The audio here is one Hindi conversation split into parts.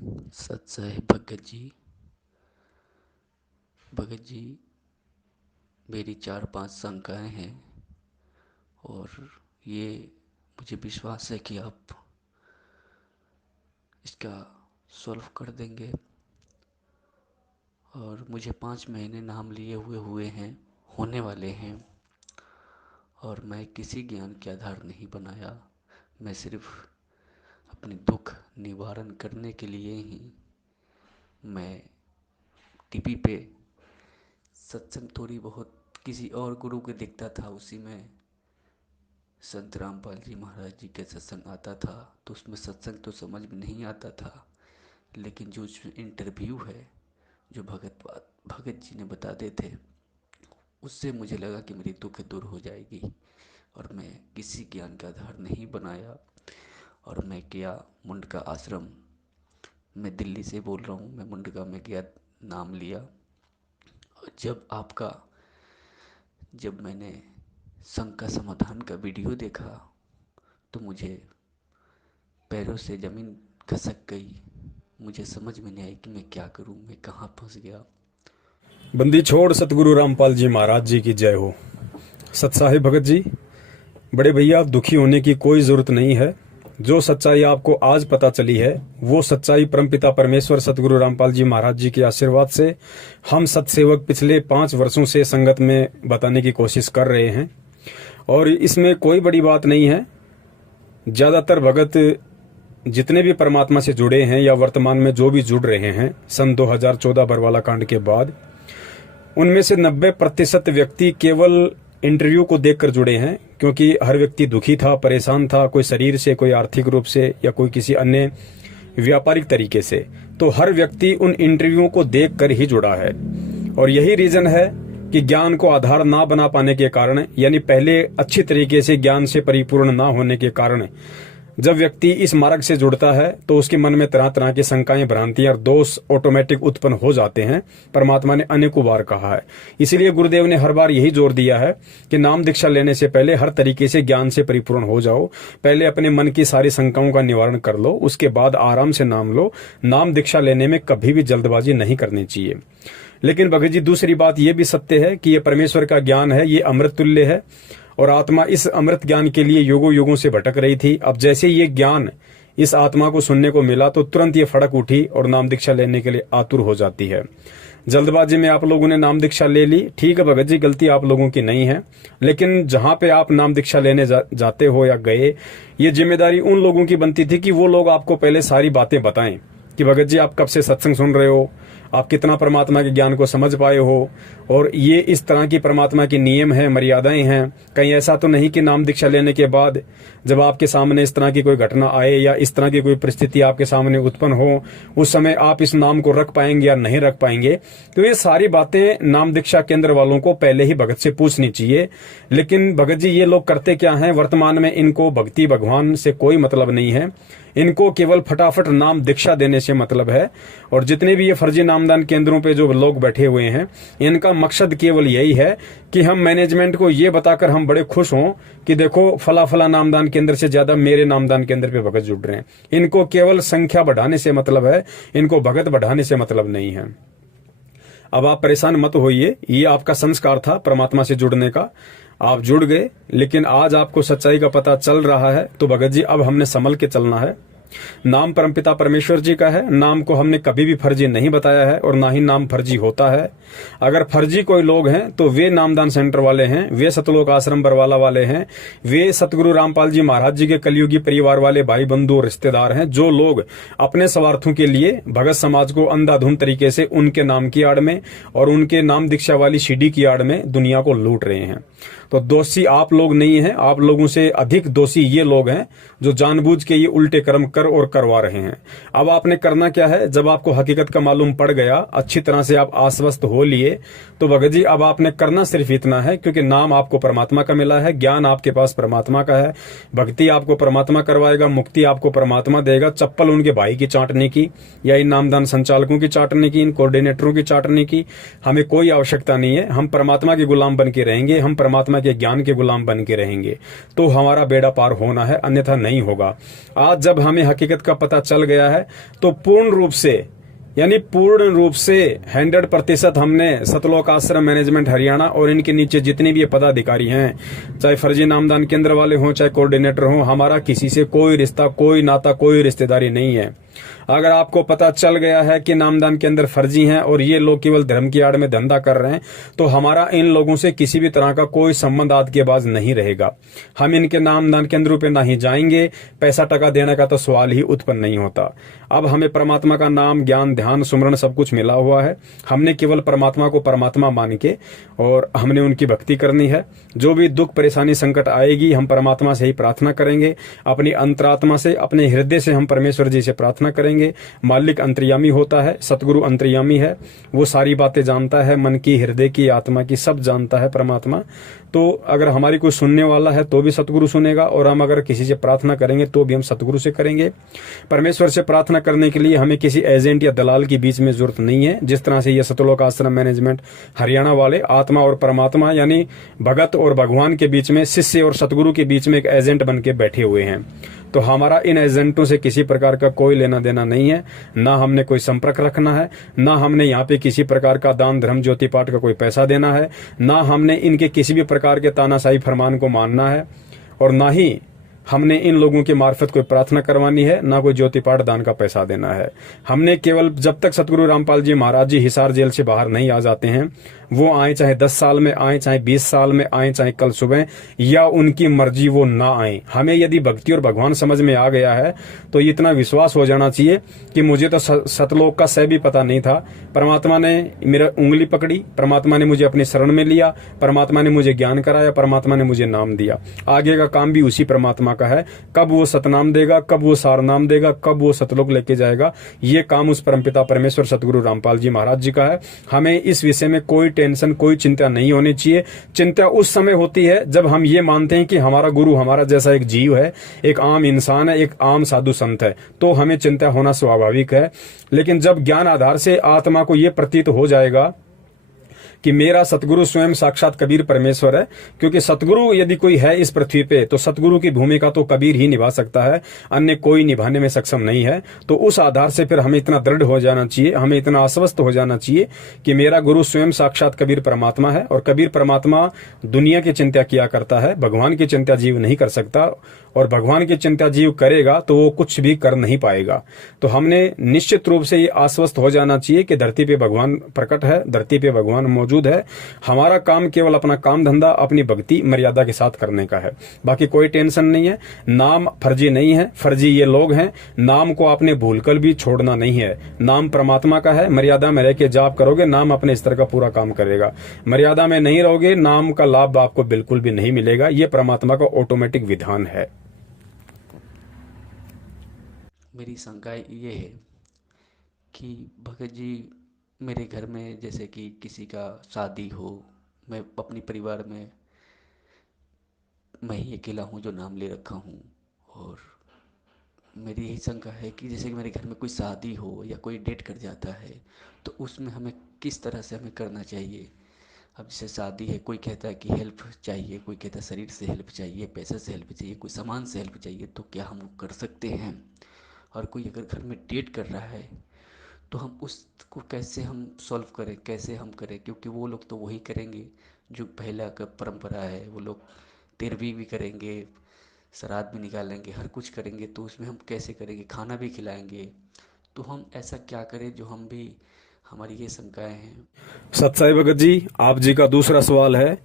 सत्साई भगत जी, मेरी 4-5 शंकाएं हैं और ये मुझे विश्वास है कि आप इसका सॉल्व कर देंगे। और मुझे 5 महीने नाम लिए हुए हैं, होने वाले हैं, और मैं किसी ज्ञान के आधार नहीं बनाया। मैं सिर्फ अपने दुख निवारण करने के लिए ही मैं टीवी पे सत्संग थोड़ी बहुत किसी और गुरु के दिखता था, उसी में संत रामपाल जी महाराज जी के सत्संग आता था, तो उसमें सत्संग तो समझ में नहीं आता था, लेकिन जो इंटरव्यू है जो भगत जी ने बताते थे, उससे मुझे लगा कि मेरी दुख दूर हो जाएगी। और मैं किसी ज्ञान का आधार नहीं बनाया और मैं गया मुंडका आश्रम। मैं दिल्ली से बोल रहा हूँ, मैं मुंडका में गया, नाम लिया। और जब मैंने संघ का समाधान का वीडियो देखा तो मुझे पैरों से ज़मीन खसक गई। मुझे समझ में नहीं आई कि मैं क्या करूं, मैं कहाँ फंस गया। बंदी छोड़ सतगुरु रामपाल जी महाराज जी की जय हो। सत्साहिब भगत जी, बड़े भैया, दुखी होने की कोई जरूरत नहीं है। जो सच्चाई आपको आज पता चली है वो सच्चाई परमपिता परमेश्वर सतगुरु रामपाल जी महाराज जी के आशीर्वाद से हम सत्सेवक पिछले 5 वर्षों से संगत में बताने की कोशिश कर रहे हैं, और इसमें कोई बड़ी बात नहीं है। ज्यादातर भगत जितने भी परमात्मा से जुड़े हैं या वर्तमान में जो भी जुड़ रहे हैं सन 2014 बरवाला कांड के बाद, उनमें से 90% व्यक्ति केवल इंटरव्यू को देखकर जुड़े हैं, क्योंकि हर व्यक्ति दुखी था, परेशान था, कोई शरीर से, कोई आर्थिक रूप से या कोई किसी अन्य व्यापारिक तरीके से। तो हर व्यक्ति उन इंटरव्यू को देखकर ही जुड़ा है, और यही रीजन है कि ज्ञान को आधार ना बना पाने के कारण, यानी पहले अच्छी तरीके से ज्ञान से परिपूर्ण ना होने के कारण, जब व्यक्ति इस मार्ग से जुड़ता है तो उसके मन में तरह तरह की शंकाएं, भ्रांतियां और दोष ऑटोमेटिक उत्पन्न हो जाते हैं। परमात्मा ने अनेकों बार कहा है। इसीलिए गुरुदेव ने हर बार यही जोर दिया है कि नाम दीक्षा लेने से पहले हर तरीके से ज्ञान से परिपूर्ण हो जाओ। पहले अपने मन की सारी शंकाओं का निवारण कर लो, उसके बाद आराम से नाम लो। नाम दीक्षा लेने में कभी भी जल्दबाजी नहीं करनी चाहिए। लेकिन भगत जी, दूसरी बात यह भी सत्य है कि यह परमेश्वर का ज्ञान है, ये अमृत तुल्य है, और आत्मा इस अमृत ज्ञान के लिए युगों युगों से भटक रही थी। अब जैसे ये ज्ञान इस आत्मा को सुनने को मिला तो तुरंत ये फड़क उठी और नाम दीक्षा लेने के लिए आतुर हो जाती है। जल्दबाजी में आप लोगों ने नाम दीक्षा ले ली, ठीक है भगत जी, गलती आप लोगों की नहीं है, लेकिन जहां पे आप नाम दीक्षा लेने जाते हो या गए, ये जिम्मेदारी उन लोगों की बनती थी कि वो लोग आपको पहले सारी बातें बताएं कि भगत जी आप कब से सत्संग सुन रहे हो, आप कितना परमात्मा के ज्ञान को समझ पाए हो, और ये इस तरह की परमात्मा की नियम है, मर्यादाएं हैं। कहीं ऐसा तो नहीं कि नाम दीक्षा लेने के बाद जब आपके सामने इस तरह की कोई घटना आए या इस तरह की कोई परिस्थिति आपके सामने उत्पन्न हो, उस समय आप इस नाम को रख पाएंगे या नहीं रख पाएंगे। तो ये सारी बातें नाम दीक्षा केंद्र वालों को पहले ही भगत से पूछनी चाहिए। लेकिन भगत जी, ये लोग करते क्या हैं, वर्तमान में इनको भक्ति भगवान से कोई मतलब नहीं है, इनको केवल फटाफट नाम दीक्षा देने से मतलब है। और जितने भी ये फर्जी नामदान केंद्रों पे जो लोग बैठे हुए हैं, इनका मकसद केवल यही है कि हम मैनेजमेंट को ये बताकर हम बड़े खुश हों कि देखो फला फला नामदान केंद्र से ज्यादा मेरे नामदान केंद्र पे भगत जुड़ रहे हैं। इनको केवल संख्या बढ़ाने से मतलब है, इनको भगत बढ़ाने से मतलब नहीं है। अब आप परेशान मत होइए, ये आपका संस्कार था परमात्मा से जुड़ने का, आप जुड़ गए, लेकिन आज आपको सच्चाई का पता चल रहा है। तो भगत जी, अब हमने संभल के चलना है। नाम परमपिता परमेश्वर जी का है, नाम को हमने कभी भी फर्जी नहीं बताया है और ना ही नाम फर्जी होता है। अगर फर्जी कोई लोग हैं तो वे नामदान सेंटर वाले हैं, वे सतलोक आश्रम बरवाला वाले हैं, वे सतगुरु रामपाल जी महाराज जी के कलयुगी परिवार वाले भाई बंधु और रिश्तेदार हैं, जो लोग अपने स्वार्थों के लिए भगत समाज को अंधाधुंध तरीके से उनके नाम की आड़ में और उनके नाम दीक्षा वाली सीढ़ी की आड़ में दुनिया को लूट रहे हैं। तो दोषी आप लोग नहीं हैं, आप लोगों से अधिक दोषी ये लोग हैं जो जानबूझ के ये उल्टे कर्म कर और करवा रहे हैं। अब आपने करना क्या है, जब आपको हकीकत का मालूम पड़ गया, अच्छी तरह से आप आश्वस्त हो लिए, तो भगत जी अब आपने करना सिर्फ इतना है, क्योंकि नाम आपको परमात्मा का मिला है, ज्ञान आपके पास परमात्मा का है, भक्ति आपको परमात्मा करवाएगा, मुक्ति आपको परमात्मा देगा। चप्पल उनके भाई की चाटने की या इन नामदान संचालकों की चाटने की, इन कोऑर्डिनेटरों की चाटने की हमें कोई आवश्यकता नहीं है। हम परमात्मा के गुलाम बन के रहेंगे, हम परमात्मा परमात्मा के ज्ञान के गुलाम बन के रहेंगे तो हमारा बेड़ा पार होना है, अन्यथा नहीं होगा। आज जब हमें हकीकत का पता चल गया है तो पूर्ण रूप से 100% हमने सतलोक आश्रम मैनेजमेंट हरियाणा और इनके नीचे जितने भी पदाधिकारी हैं, चाहे फर्जी नामदान केंद्र वाले हों, चाहे कोऑर्डिनेटर हों, हमारा किसी से कोई रिश्ता, कोई नाता, कोई रिश्तेदारी नहीं है। अगर आपको पता चल गया है कि नामदान के अंदर फर्जी हैं और ये लोग केवल धर्म की आड़ में धंधा कर रहे हैं, तो हमारा इन लोगों से किसी भी तरह का कोई संबंध आज के बाद नहीं रहेगा। हम इनके नामदान केंद्रों पे ना ही जाएंगे, पैसा टका देने का तो सवाल ही उत्पन्न नहीं होता। अब हमें परमात्मा का नाम, ज्ञान, ध्यान, सुमरण सब कुछ मिला हुआ है। हमने केवल परमात्मा को परमात्मा मान के और हमने उनकी भक्ति करनी है। जो भी दुख, परेशानी, संकट आएगी, हम परमात्मा से ही प्रार्थना करेंगे। अपनी अंतरात्मा से, अपने हृदय से हम परमेश्वर जी से प्रार्थना करेंगे। मालिक अंतर्यामी होता है, सतगुरु अंतर्यामी है, वो सारी बातें जानता है, मन की, हृदय की, आत्मा की, सब जानता है परमात्मा। तो अगर हमारी कोई सुनने वाला है तो भी सतगुरु सुनेगा, और हम अगर किसी से प्रार्थना करेंगे तो भी हम सतगुरु से करेंगे। परमेश्वर से प्रार्थना करने के लिए हमें किसी एजेंट या दलाल की बीच में जरूरत नहीं है। जिस तरह से ये सतलोक आश्रम मैनेजमेंट हरियाणा वाले आत्मा और परमात्मा यानी भगत और भगवान के बीच में, शिष्य और सतगुरु के बीच में एक एजेंट बन के बैठे हुए हैं, तो हमारा इन एजेंटों से किसी प्रकार का कोई लेना देना नहीं है। ना हमने कोई संपर्क रखना है, ना हमने यहाँ पे किसी प्रकार का दान, धर्म, ज्योति पाठ का कोई पैसा देना है, ना हमने इनके किसी भी प्रकार के तानाशाही फरमान को मानना है, और ना ही हमने इन लोगों के मार्फत कोई प्रार्थना करवानी है, ना कोई ज्योति पाठ दान का पैसा देना है। हमने केवल जब तक सतगुरु रामपाल जी महाराज जी हिसार जेल से बाहर नहीं आ जाते हैं, वो आए चाहे 10 साल में आए, चाहे 20 साल में आए, चाहे कल सुबह, या उनकी मर्जी वो ना आए। हमें यदि भक्ति और भगवान समझ में आ गया है तो इतना विश्वास हो जाना चाहिए कि मुझे तो सतलोक का सह भी पता नहीं था, परमात्मा ने मेरा उंगली पकड़ी, परमात्मा ने मुझे अपनी शरण में लिया, परमात्मा ने मुझे ज्ञान कराया, परमात्मा ने मुझे नाम दिया। आगे का काम भी उसी परमात्मा का है। कब वो सतनाम देगा, कब वो सार नाम देगा, कब वो सतलोक लेके जाएगा, ये काम उस परमपिता परमेश्वर सतगुरु रामपाल जी महाराज जी का है। हमें इस विषय में कोई टेंशन, कोई चिंता नहीं होनी चाहिए। चिंता उस समय होती है जब हम ये मानते हैं कि हमारा गुरु हमारा जैसा एक जीव है, एक आम इंसान है, एक आम साधु संत है, तो हमें चिंता होना स्वाभाविक है। लेकिन जब ज्ञान आधार से आत्मा को यह प्रतीत हो जाएगा कि मेरा सतगुरु स्वयं साक्षात कबीर परमेश्वर है, क्योंकि सतगुरु यदि कोई है इस पृथ्वी पे तो सतगुरु की भूमिका तो कबीर ही निभा सकता है, अन्य कोई निभाने में सक्षम नहीं है। तो उस आधार से फिर हमें इतना दृढ़ हो जाना चाहिए, हमें इतना आश्वस्त हो जाना चाहिए कि मेरा गुरु स्वयं साक्षात कबीर परमात्मा है, और कबीर परमात्मा दुनिया की चिंता किया करता है, भगवान की चिंता जीव नहीं कर सकता, और भगवान की चिंता जीव करेगा तो वो कुछ भी कर नहीं पाएगा। तो हमने निश्चित रूप से ये आश्वस्त हो जाना चाहिए कि धरती पे भगवान प्रकट है, धरती पे भगवान मौजूद है। हमारा काम केवल अपना काम धंधा, अपनी भक्ति मर्यादा के साथ करने का है, बाकी कोई टेंशन नहीं है। नाम फर्जी नहीं है, फर्जी ये लोग हैं। नाम को आपने भूलकर भी छोड़ना नहीं है। नाम परमात्मा का है, मर्यादा में रह के जाप करोगे, नाम अपने स्तर का पूरा काम करेगा। मर्यादा में नहीं रहोगे, नाम का लाभ आपको बिल्कुल भी नहीं मिलेगा। ये परमात्मा का ऑटोमेटिक विधान है। मेरी शंका ये है कि भगत जी, मेरे घर में जैसे कि किसी का शादी हो, मैं अपनी परिवार में मैं ही अकेला हूँ जो नाम ले रखा हूँ, और मेरी यही शंका है कि जैसे कि मेरे घर में कोई शादी हो या कोई डेट कर जाता है तो उसमें हमें किस तरह से हमें करना चाहिए। अब जैसे शादी है, कोई कहता है कि हेल्प चाहिए, कोई कहता है शरीर से हेल्प चाहिए, पैसे से हेल्प चाहिए, कोई सामान से हेल्प चाहिए, तो क्या हम वो कर सकते हैं। और कोई अगर घर में डेट कर रहा है तो हम उसको कैसे हम सॉल्व करें, कैसे हम करें, क्योंकि वो लोग तो वही करेंगे जो पहला का परंपरा है। वो लोग तेरहवीं भी करेंगे, श्राद्ध भी निकालेंगे, हर कुछ करेंगे, तो उसमें हम कैसे करेंगे, खाना भी खिलाएंगे। तो हम ऐसा क्या करें जो हम भी, हमारी ये शंकाएं हैं। सत्साई भगत जी, आप जी का दूसरा सवाल है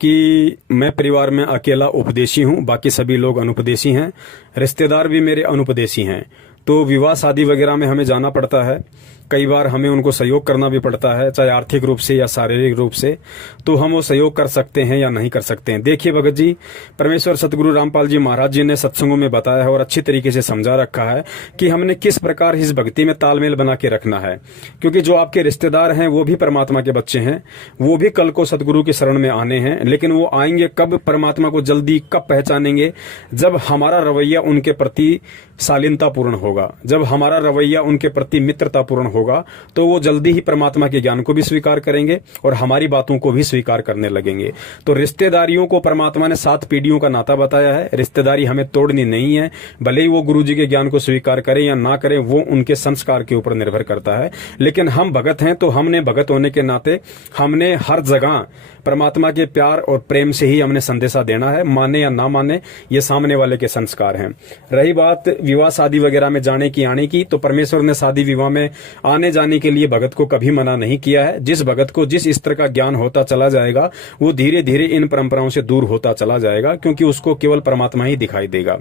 कि मैं परिवार में अकेला उपदेशी हूं, बाकी सभी लोग अनुपदेशी हैं, रिश्तेदार भी मेरे अनुपदेशी हैं, तो विवाह शादी वगैरह में हमें जाना पड़ता है। कई बार हमें उनको सहयोग करना भी पड़ता है, चाहे आर्थिक रूप से या शारीरिक रूप से। तो हम वो सहयोग कर सकते हैं या नहीं कर सकते हैं। देखिए भगत जी, परमेश्वर सतगुरु रामपाल जी महाराज जी ने सत्संगों में बताया है और अच्छी तरीके से समझा रखा है कि हमने किस प्रकार इस भक्ति में तालमेल बना के रखना है। क्योंकि जो आपके रिश्तेदार हैं वो भी परमात्मा के बच्चे हैं, वो भी कल को सतगुरु की शरण में आने हैं, लेकिन वो आएंगे कब, परमात्मा को जल्दी कब पहचानेंगे, जब हमारा रवैया उनके प्रति शालीनतापूर्ण होगा, जब हमारा रवैया उनके प्रति मित्रतापूर्ण होगा, होगा तो वो जल्दी ही परमात्मा के ज्ञान को भी स्वीकार करेंगे और हमारी बातों को भी स्वीकार करने लगेंगे। तो रिश्तेदारियों को परमात्मा ने 7 पीढ़ियों का नाता बताया है। रिश्तेदारी हमें तोड़नी नहीं है, भले ही वो गुरु जी के ज्ञान को स्वीकार करें या ना करें, वो उनके संस्कार के ऊपर निर्भर करता है। लेकिन हम भगत हैं तो हमने भगत होने के नाते हमने हर जगह परमात्मा के प्यार और प्रेम से ही हमने संदेशा देना है, माने या ना माने ये सामने वाले के संस्कार हैं। रही बात विवाह शादी वगैरह में जाने की आने की, तो परमेश्वर ने शादी विवाह में आने जाने के लिए भगत को कभी मना नहीं किया है। जिस भगत को जिस स्तर का ज्ञान होता चला जाएगा वो धीरे धीरे इन परंपराओं से दूर होता चला जाएगा, क्योंकि उसको केवल परमात्मा ही दिखाई देगा।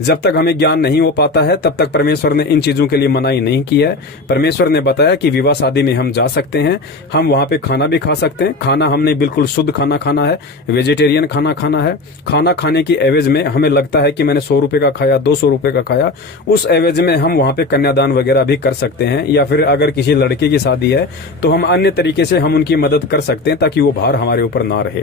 जब तक हमें ज्ञान नहीं हो पाता है तब तक परमेश्वर ने इन चीजों के लिए मनाही नहीं की है। परमेश्वर ने बताया कि विवाह शादी में हम जा सकते हैं, हम वहां पे खाना भी खा सकते हैं। खाना हमने बिल्कुल शुद्ध खाना खाना है, वेजिटेरियन खाना खाना है। खाना खाने की एवज में हमें लगता है कि मैंने 100 रुपए का खाया, 200 रुपए का खाया, उस एवज में हम वहां पे कन्यादान वगैरह भी कर सकते हैं। या फिर अगर किसी लड़के की शादी है तो हम अन्य तरीके से हम उनकी मदद कर सकते हैं ताकि वो भार हमारे ऊपर ना रहे।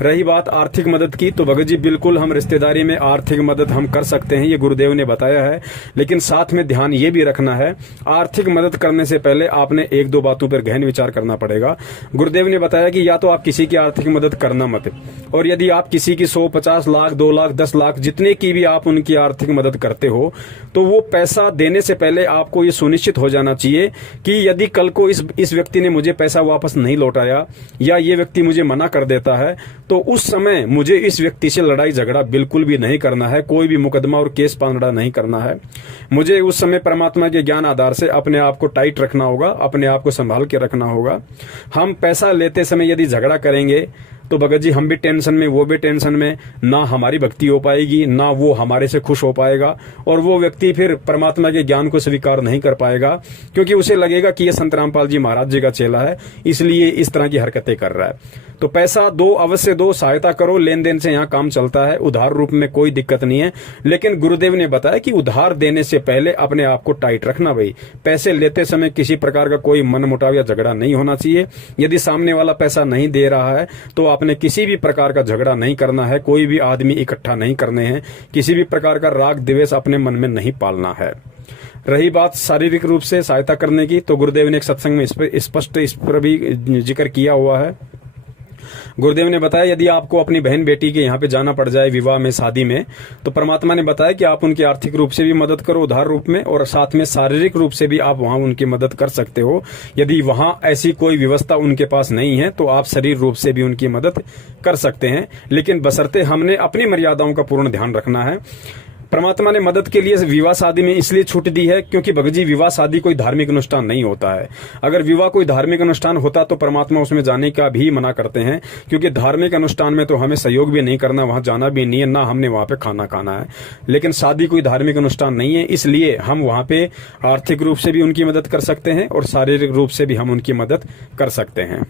रही बात आर्थिक मदद की, तो भगत जी बिल्कुल हम रिश्तेदारी में आर्थिक मदद हम कर सकते हैं, ये गुरुदेव ने बताया है। लेकिन साथ में ध्यान ये भी रखना है, आर्थिक मदद करने से पहले आपने 1-2 बातों पर गहन विचार करना पड़ेगा। गुरुदेव ने बताया कि या तो आप किसी की आर्थिक मदद करना मत, और यदि आप किसी की 100, 50 लाख, 2 लाख, 10 लाख जितने की भी आप उनकी आर्थिक मदद करते हो, तो वो पैसा देने से पहले आपको ये सुनिश्चित हो जाना चाहिए कि यदि कल को इस व्यक्ति ने मुझे पैसा वापस नहीं लौटाया या ये व्यक्ति मुझे मना कर देता है, तो उस समय मुझे इस व्यक्ति से लड़ाई झगड़ा बिल्कुल भी नहीं करना है, कोई भी मुकदमा और केस पांगड़ा नहीं करना है। मुझे उस समय परमात्मा के ज्ञान आधार से अपने आप को टाइट रखना होगा, अपने आप को संभाल के रखना होगा। हम पैसा लेते समय यदि झगड़ा करेंगे तो भगत जी हम भी टेंशन में, वो भी टेंशन में, ना हमारी भक्ति हो पाएगी, ना वो हमारे से खुश हो पाएगा, और वो व्यक्ति फिर परमात्मा के ज्ञान को स्वीकार नहीं कर पाएगा, क्योंकि उसे लगेगा कि ये संत रामपाल जी महाराज जी का चेला है इसलिए इस तरह की हरकतें कर रहा है। तो पैसा दो, अवश्य दो, सहायता करो, लेन देन से यहाँ काम चलता है, उधार रूप में कोई दिक्कत नहीं है। लेकिन गुरुदेव ने बताया कि उधार देने से पहले अपने आप को टाइट रखना। भाई पैसे लेते समय किसी प्रकार का कोई मनमुटाव या झगड़ा नहीं होना चाहिए। यदि सामने वाला पैसा नहीं दे रहा है तो आपने किसी भी प्रकार का झगड़ा नहीं करना है, कोई भी आदमी इकट्ठा नहीं करने हैं, किसी भी प्रकार का राग द्वेष अपने मन में नहीं पालना है। रही बात शारीरिक रूप से सहायता करने की, तो गुरुदेव ने एक सत्संग में स्पष्ट इस पर भी जिक्र किया हुआ है। गुरुदेव ने बताया यदि आपको अपनी बहन बेटी के यहाँ पे जाना पड़ जाए विवाह में, शादी में, तो परमात्मा ने बताया कि आप उनकी आर्थिक रूप से भी मदद करो उधार रूप में, और साथ में शारीरिक रूप से भी आप वहां उनकी मदद कर सकते हो। यदि वहां ऐसी कोई व्यवस्था उनके पास नहीं है तो आप शरीर रूप से भी उनकी मदद कर सकते हैं, लेकिन बशर्ते हमने अपनी मर्यादाओं का पूर्ण ध्यान रखना है। परमात्मा ने मदद के लिए विवाह शादी में इसलिए छूट दी है क्योंकि भगत जी विवाह शादी कोई धार्मिक अनुष्ठान नहीं होता है। अगर विवाह कोई धार्मिक अनुष्ठान होता तो परमात्मा उसमें जाने का भी मना करते हैं, क्योंकि धार्मिक अनुष्ठान में तो हमें सहयोग भी नहीं करना, वहां जाना भी नहीं है, ना हमने वहां पे खाना खाना है। लेकिन शादी कोई धार्मिक अनुष्ठान नहीं है, इसलिए हम वहां पे आर्थिक रूप से भी उनकी मदद कर सकते हैं और शारीरिक रूप से भी हम उनकी मदद कर सकते हैं।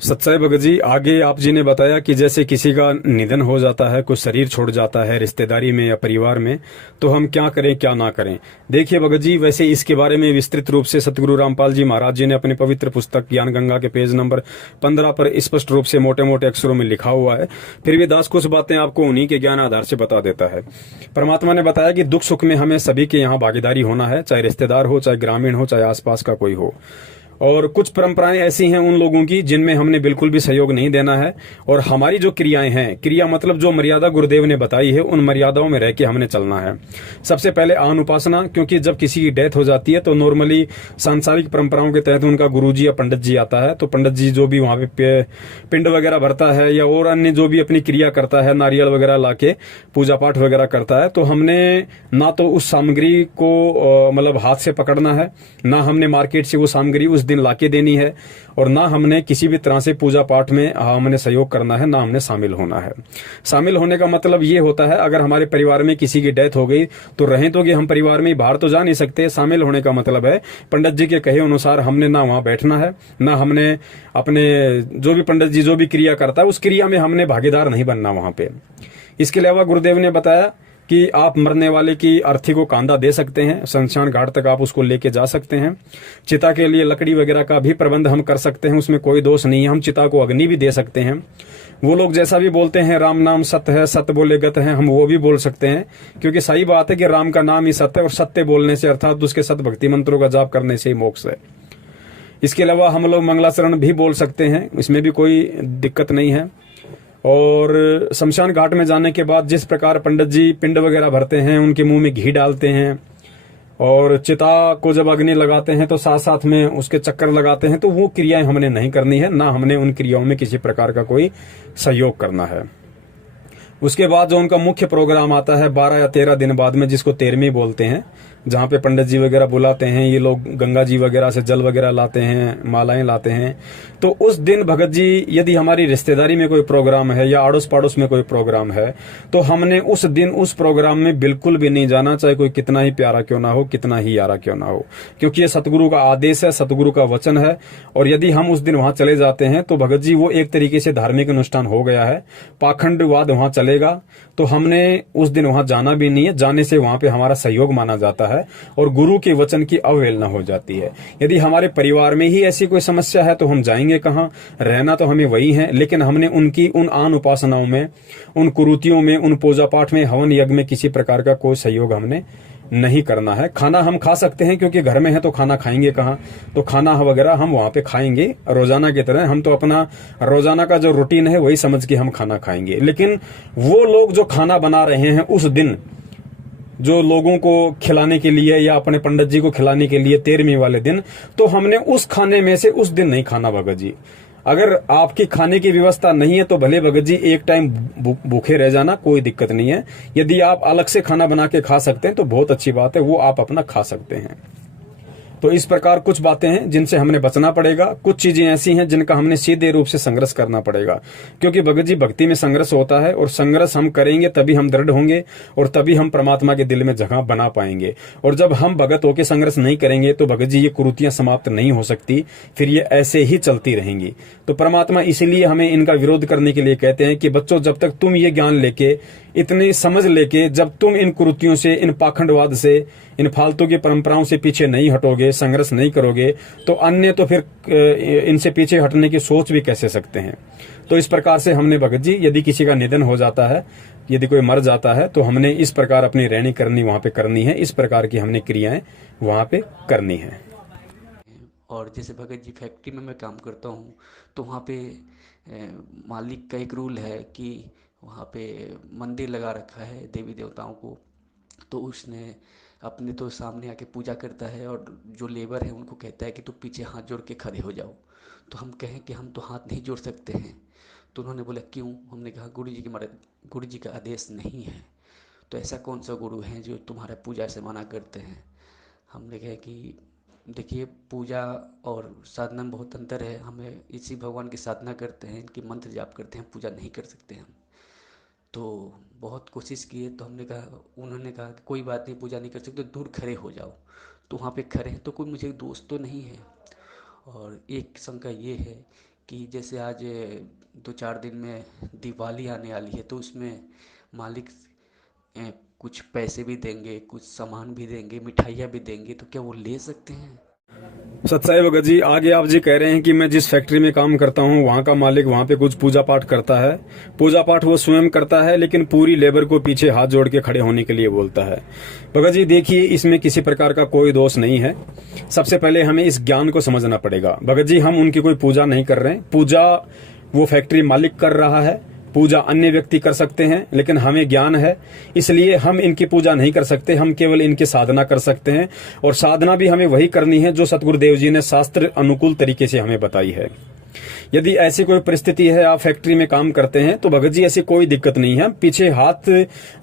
सच्चाई भगत जी, आगे आप जी ने बताया कि जैसे किसी का निधन हो जाता है, कुछ शरीर छोड़ जाता है रिश्तेदारी में या परिवार में, तो हम क्या करें क्या ना करें। देखिए भगत जी, वैसे इसके बारे में विस्तृत रूप से सतगुरु रामपाल जी महाराज जी ने अपनी पवित्र पुस्तक ज्ञान गंगा के पेज नंबर 15 पर स्पष्ट रूप से मोटे मोटे अक्षरों में लिखा हुआ है। फिर भी दास कुछ बातें आपको उन्हीं के ज्ञान आधार से बता देता है। परमात्मा ने बताया कि दुख सुख में हमें सभी के यहाँ भागीदारी होना है, चाहे रिश्तेदार हो, चाहे ग्रामीण हो, चाहे आसपास का कोई हो। और कुछ परंपराएं ऐसी हैं उन लोगों की जिनमें हमने बिल्कुल भी सहयोग नहीं देना है, और हमारी जो क्रियाएं हैं, क्रिया मतलब जो मर्यादा गुरुदेव ने बताई है, उन मर्यादाओं में रह के हमने चलना है। सबसे पहले आन उपासना, क्योंकि जब किसी की डेथ हो जाती है तो नॉर्मली सांसारिक परंपराओं के तहत उनका गुरुजी या पंडित जी आता है, तो पंडित जी जो भी वहां पे पिंड वगैरह भरता है या और अन्य जो भी अपनी क्रिया करता है, नारियल वगैरह लाके पूजा पाठ वगैरह करता है, तो हमने ना तो उस सामग्री को मतलब हाथ से पकड़ना है, ना हमने मार्केट से वो सामग्री उस दिन लाके देनी है, और ना हमने किसी भी तरह से पूजा पाठ में हमने सहयोग करना है, ना हमने शामिल होना है। शामिल होने का मतलब ये होता है अगर हमारे परिवार में किसी की डेथ हो गई तो रहें तो कि हम परिवार में बाहर तो जा नहीं सकते। शामिल होने का मतलब है पंडित जी के कहे अनुसार हमने ना वहां बैठना है, ना हमने अपने जो भी पंडित जी जो भी क्रिया करता है उस क्रिया में हमने भागीदार नहीं बनना वहां पे। इसके अलावा गुरुदेव ने बताया कि आप मरने वाले की अर्थी को कांधा दे सकते हैं, शमशान घाट तक आप उसको लेके जा सकते हैं। चिता के लिए लकड़ी वगैरह का भी प्रबंध हम कर सकते हैं, उसमें कोई दोष नहीं है। हम चिता को अग्नि भी दे सकते हैं। वो लोग जैसा भी बोलते हैं राम नाम सत्य है, सत्य बोले गत है, हम वो भी बोल सकते हैं, क्योंकि सही बात है कि राम का नाम ही सत्य है और सत्य बोलने से अर्थात उसके सत भक्ति मंत्रों का जाप करने से ही मोक्ष है। इसके अलावा हम लोग मंगलाचरण भी बोल सकते हैं, इसमें भी कोई दिक्कत नहीं है। और शमशान घाट में जाने के बाद जिस प्रकार पंडित जी पिंड वगैरह भरते हैं, उनके मुंह में घी डालते हैं और चिता को जब अग्नि लगाते हैं तो साथ साथ में उसके चक्कर लगाते हैं, तो वो क्रियाएं हमने नहीं करनी है, ना हमने उन क्रियाओं में किसी प्रकार का कोई सहयोग करना है। उसके बाद जो उनका मुख्य प्रोग्राम आता है 12 या 13 दिन बाद में, जिसको 13वीं बोलते हैं, जहां पे पंडित जी वगैरह बुलाते हैं, ये लोग गंगा जी वगैरह से जल वगैरह लाते हैं, मालाएं लाते हैं। तो उस दिन भगत जी यदि हमारी रिश्तेदारी में कोई प्रोग्राम है या आड़ोस पड़ोस में कोई प्रोग्राम है, तो हमने उस दिन उस प्रोग्राम में बिल्कुल भी नहीं जाना, चाहे कोई कितना ही प्यारा क्यों ना हो, कितना ही यारा क्यों ना हो, क्योंकि ये सतगुरु का आदेश है, सतगुरु का वचन है। और यदि हम उस दिन वहां चले जाते हैं तो भगत जी वो एक तरीके से धार्मिक अनुष्ठान हो गया है, पाखंडवाद वहां चलेगा, तो हमने उस दिन वहां जाना भी नहीं है। जाने से वहां पे हमारा सहयोग माना जाता है और गुरु के वचन की अवहेलना हो जाती है। यदि हमारे परिवार में ही ऐसी कोई समस्या है तो हम जाएंगे कहां, रहना तो हमें वही है, लेकिन हमने उनकी उन आन उपासनाओं में, उन कुरीतियों में, उन पूजा पाठ में, हवन यज्ञ में किसी प्रकार का कोई सहयोग हमने नहीं करना है। खाना हम खा सकते हैं क्योंकि घर में है तो खाना खाएंगे कहां, तो खाना वगैरह हम वहां पे खाएंगे रोजाना की तरह। हम तो अपना रोजाना का जो रूटीन है वही समझ के हम खाना खाएंगे। लेकिन वो लोग जो खाना बना रहे हैं उस दिन, जो लोगों को खिलाने के लिए या अपने पंडित जी को खिलाने के लिए 13वीं वाले दिन, तो हमने उस खाने में से उस दिन नहीं खाना भगत जी। अगर आपकी खाने की व्यवस्था नहीं है तो भले भगत जी एक टाइम भूखे रह जाना, कोई दिक्कत नहीं है। यदि आप अलग से खाना बना के खा सकते हैं तो बहुत अच्छी बात है, वो आप अपना खा सकते हैं। तो इस प्रकार कुछ बातें हैं जिनसे हमने बचना पड़ेगा, कुछ चीजें ऐसी हैं जिनका हमने सीधे रूप से संघर्ष करना पड़ेगा, क्योंकि भगत जी भक्ति में संघर्ष होता है और संघर्ष हम करेंगे तभी हम दृढ़ होंगे और तभी हम परमात्मा के दिल में जगह बना पाएंगे। और जब हम भगत होकर संघर्ष नहीं करेंगे तो भगत जी ये कुरीतियां समाप्त नहीं हो सकती, फिर ये ऐसे ही चलती रहेंगी। तो परमात्मा इसीलिए हमें इनका विरोध करने के लिए कहते हैं कि बच्चों, जब तक तुम ये ज्ञान लेके, इतनी समझ लेके, जब तुम इन कुरीतियों से, इन पाखंडवाद से, इन फालतू की परंपराओं से पीछे नहीं हटोगे, संघर्ष नहीं करोगे, तो अन्य तो फिर इनसे पीछे हटने की सोच भी कैसे सकते हैं। तो इस प्रकार से हमने भगत जी, यदि किसी का निधन हो जाता है, यदि कोई मर जाता है, तो हमने इस प्रकार अपनी रहनी करनी वहां पे करनी है, इस प्रकार की हमने क्रियाएं वहां पे करनी है। और जैसे भगत जी फैक्ट्री में मैं काम करता हूँ, तो वहाँ पे मालिक का एक रूल है कि वहाँ पे मंदिर लगा रखा है देवी देवताओं को, तो उसने अपने तो सामने आके पूजा करता है और जो लेबर है उनको कहता है कि तू पीछे हाथ जोड़ के खड़े हो जाओ। तो हम कहें कि हम तो हाथ नहीं जोड़ सकते हैं। तो उन्होंने बोला क्यों? हमने कहा गुरु जी की गुरु जी का आदेश नहीं है। तो ऐसा कौन सा गुरु है जो तुम्हारा पूजा से मना करते हैं? हमने कहा कि देखिए, पूजा और साधना में बहुत अंतर है। हमें इसी भगवान की साधना करते हैं, इनकी मंत्र जाप करते हैं, पूजा नहीं कर सकते हम। तो बहुत कोशिश किए, तो उन्होंने कहा कि कोई बात नहीं, पूजा नहीं कर सकते, दूर खड़े हो जाओ। तो वहाँ पे खड़े हैं, तो कोई मुझे दोस्त तो नहीं है। और एक शंका ये है कि जैसे आज 2-4 दिन में दिवाली आने वाली है, तो उसमें मालिक कुछ पैसे भी देंगे, कुछ सामान भी देंगे, मिठाइयाँ भी देंगे, तो क्या वो ले सकते हैं? सत्साई भगत जी, आगे आप जी कह रहे हैं कि मैं जिस फैक्ट्री में काम करता हूं वहां का मालिक वहां पे कुछ पूजा पाठ करता है। पूजा पाठ वो स्वयं करता है, लेकिन पूरी लेबर को पीछे हाथ जोड़ के खड़े होने के लिए बोलता है। भगत जी देखिए, इसमें किसी प्रकार का कोई दोष नहीं है। सबसे पहले हमें इस ज्ञान को समझना पड़ेगा। भगत जी, हम उनकी कोई पूजा नहीं कर रहे हैं। पूजा वो फैक्ट्री मालिक कर रहा है, पूजा अन्य व्यक्ति कर सकते हैं, लेकिन हमें ज्ञान है इसलिए हम इनकी पूजा नहीं कर सकते। हम केवल इनकी साधना कर सकते हैं, और साधना भी हमें वही करनी है जो सतगुरुदेव जी ने शास्त्र अनुकूल तरीके से हमें बताई है। यदि ऐसी कोई परिस्थिति है, आप फैक्ट्री में काम करते हैं, तो भगत जी ऐसी कोई दिक्कत नहीं है। पीछे हाथ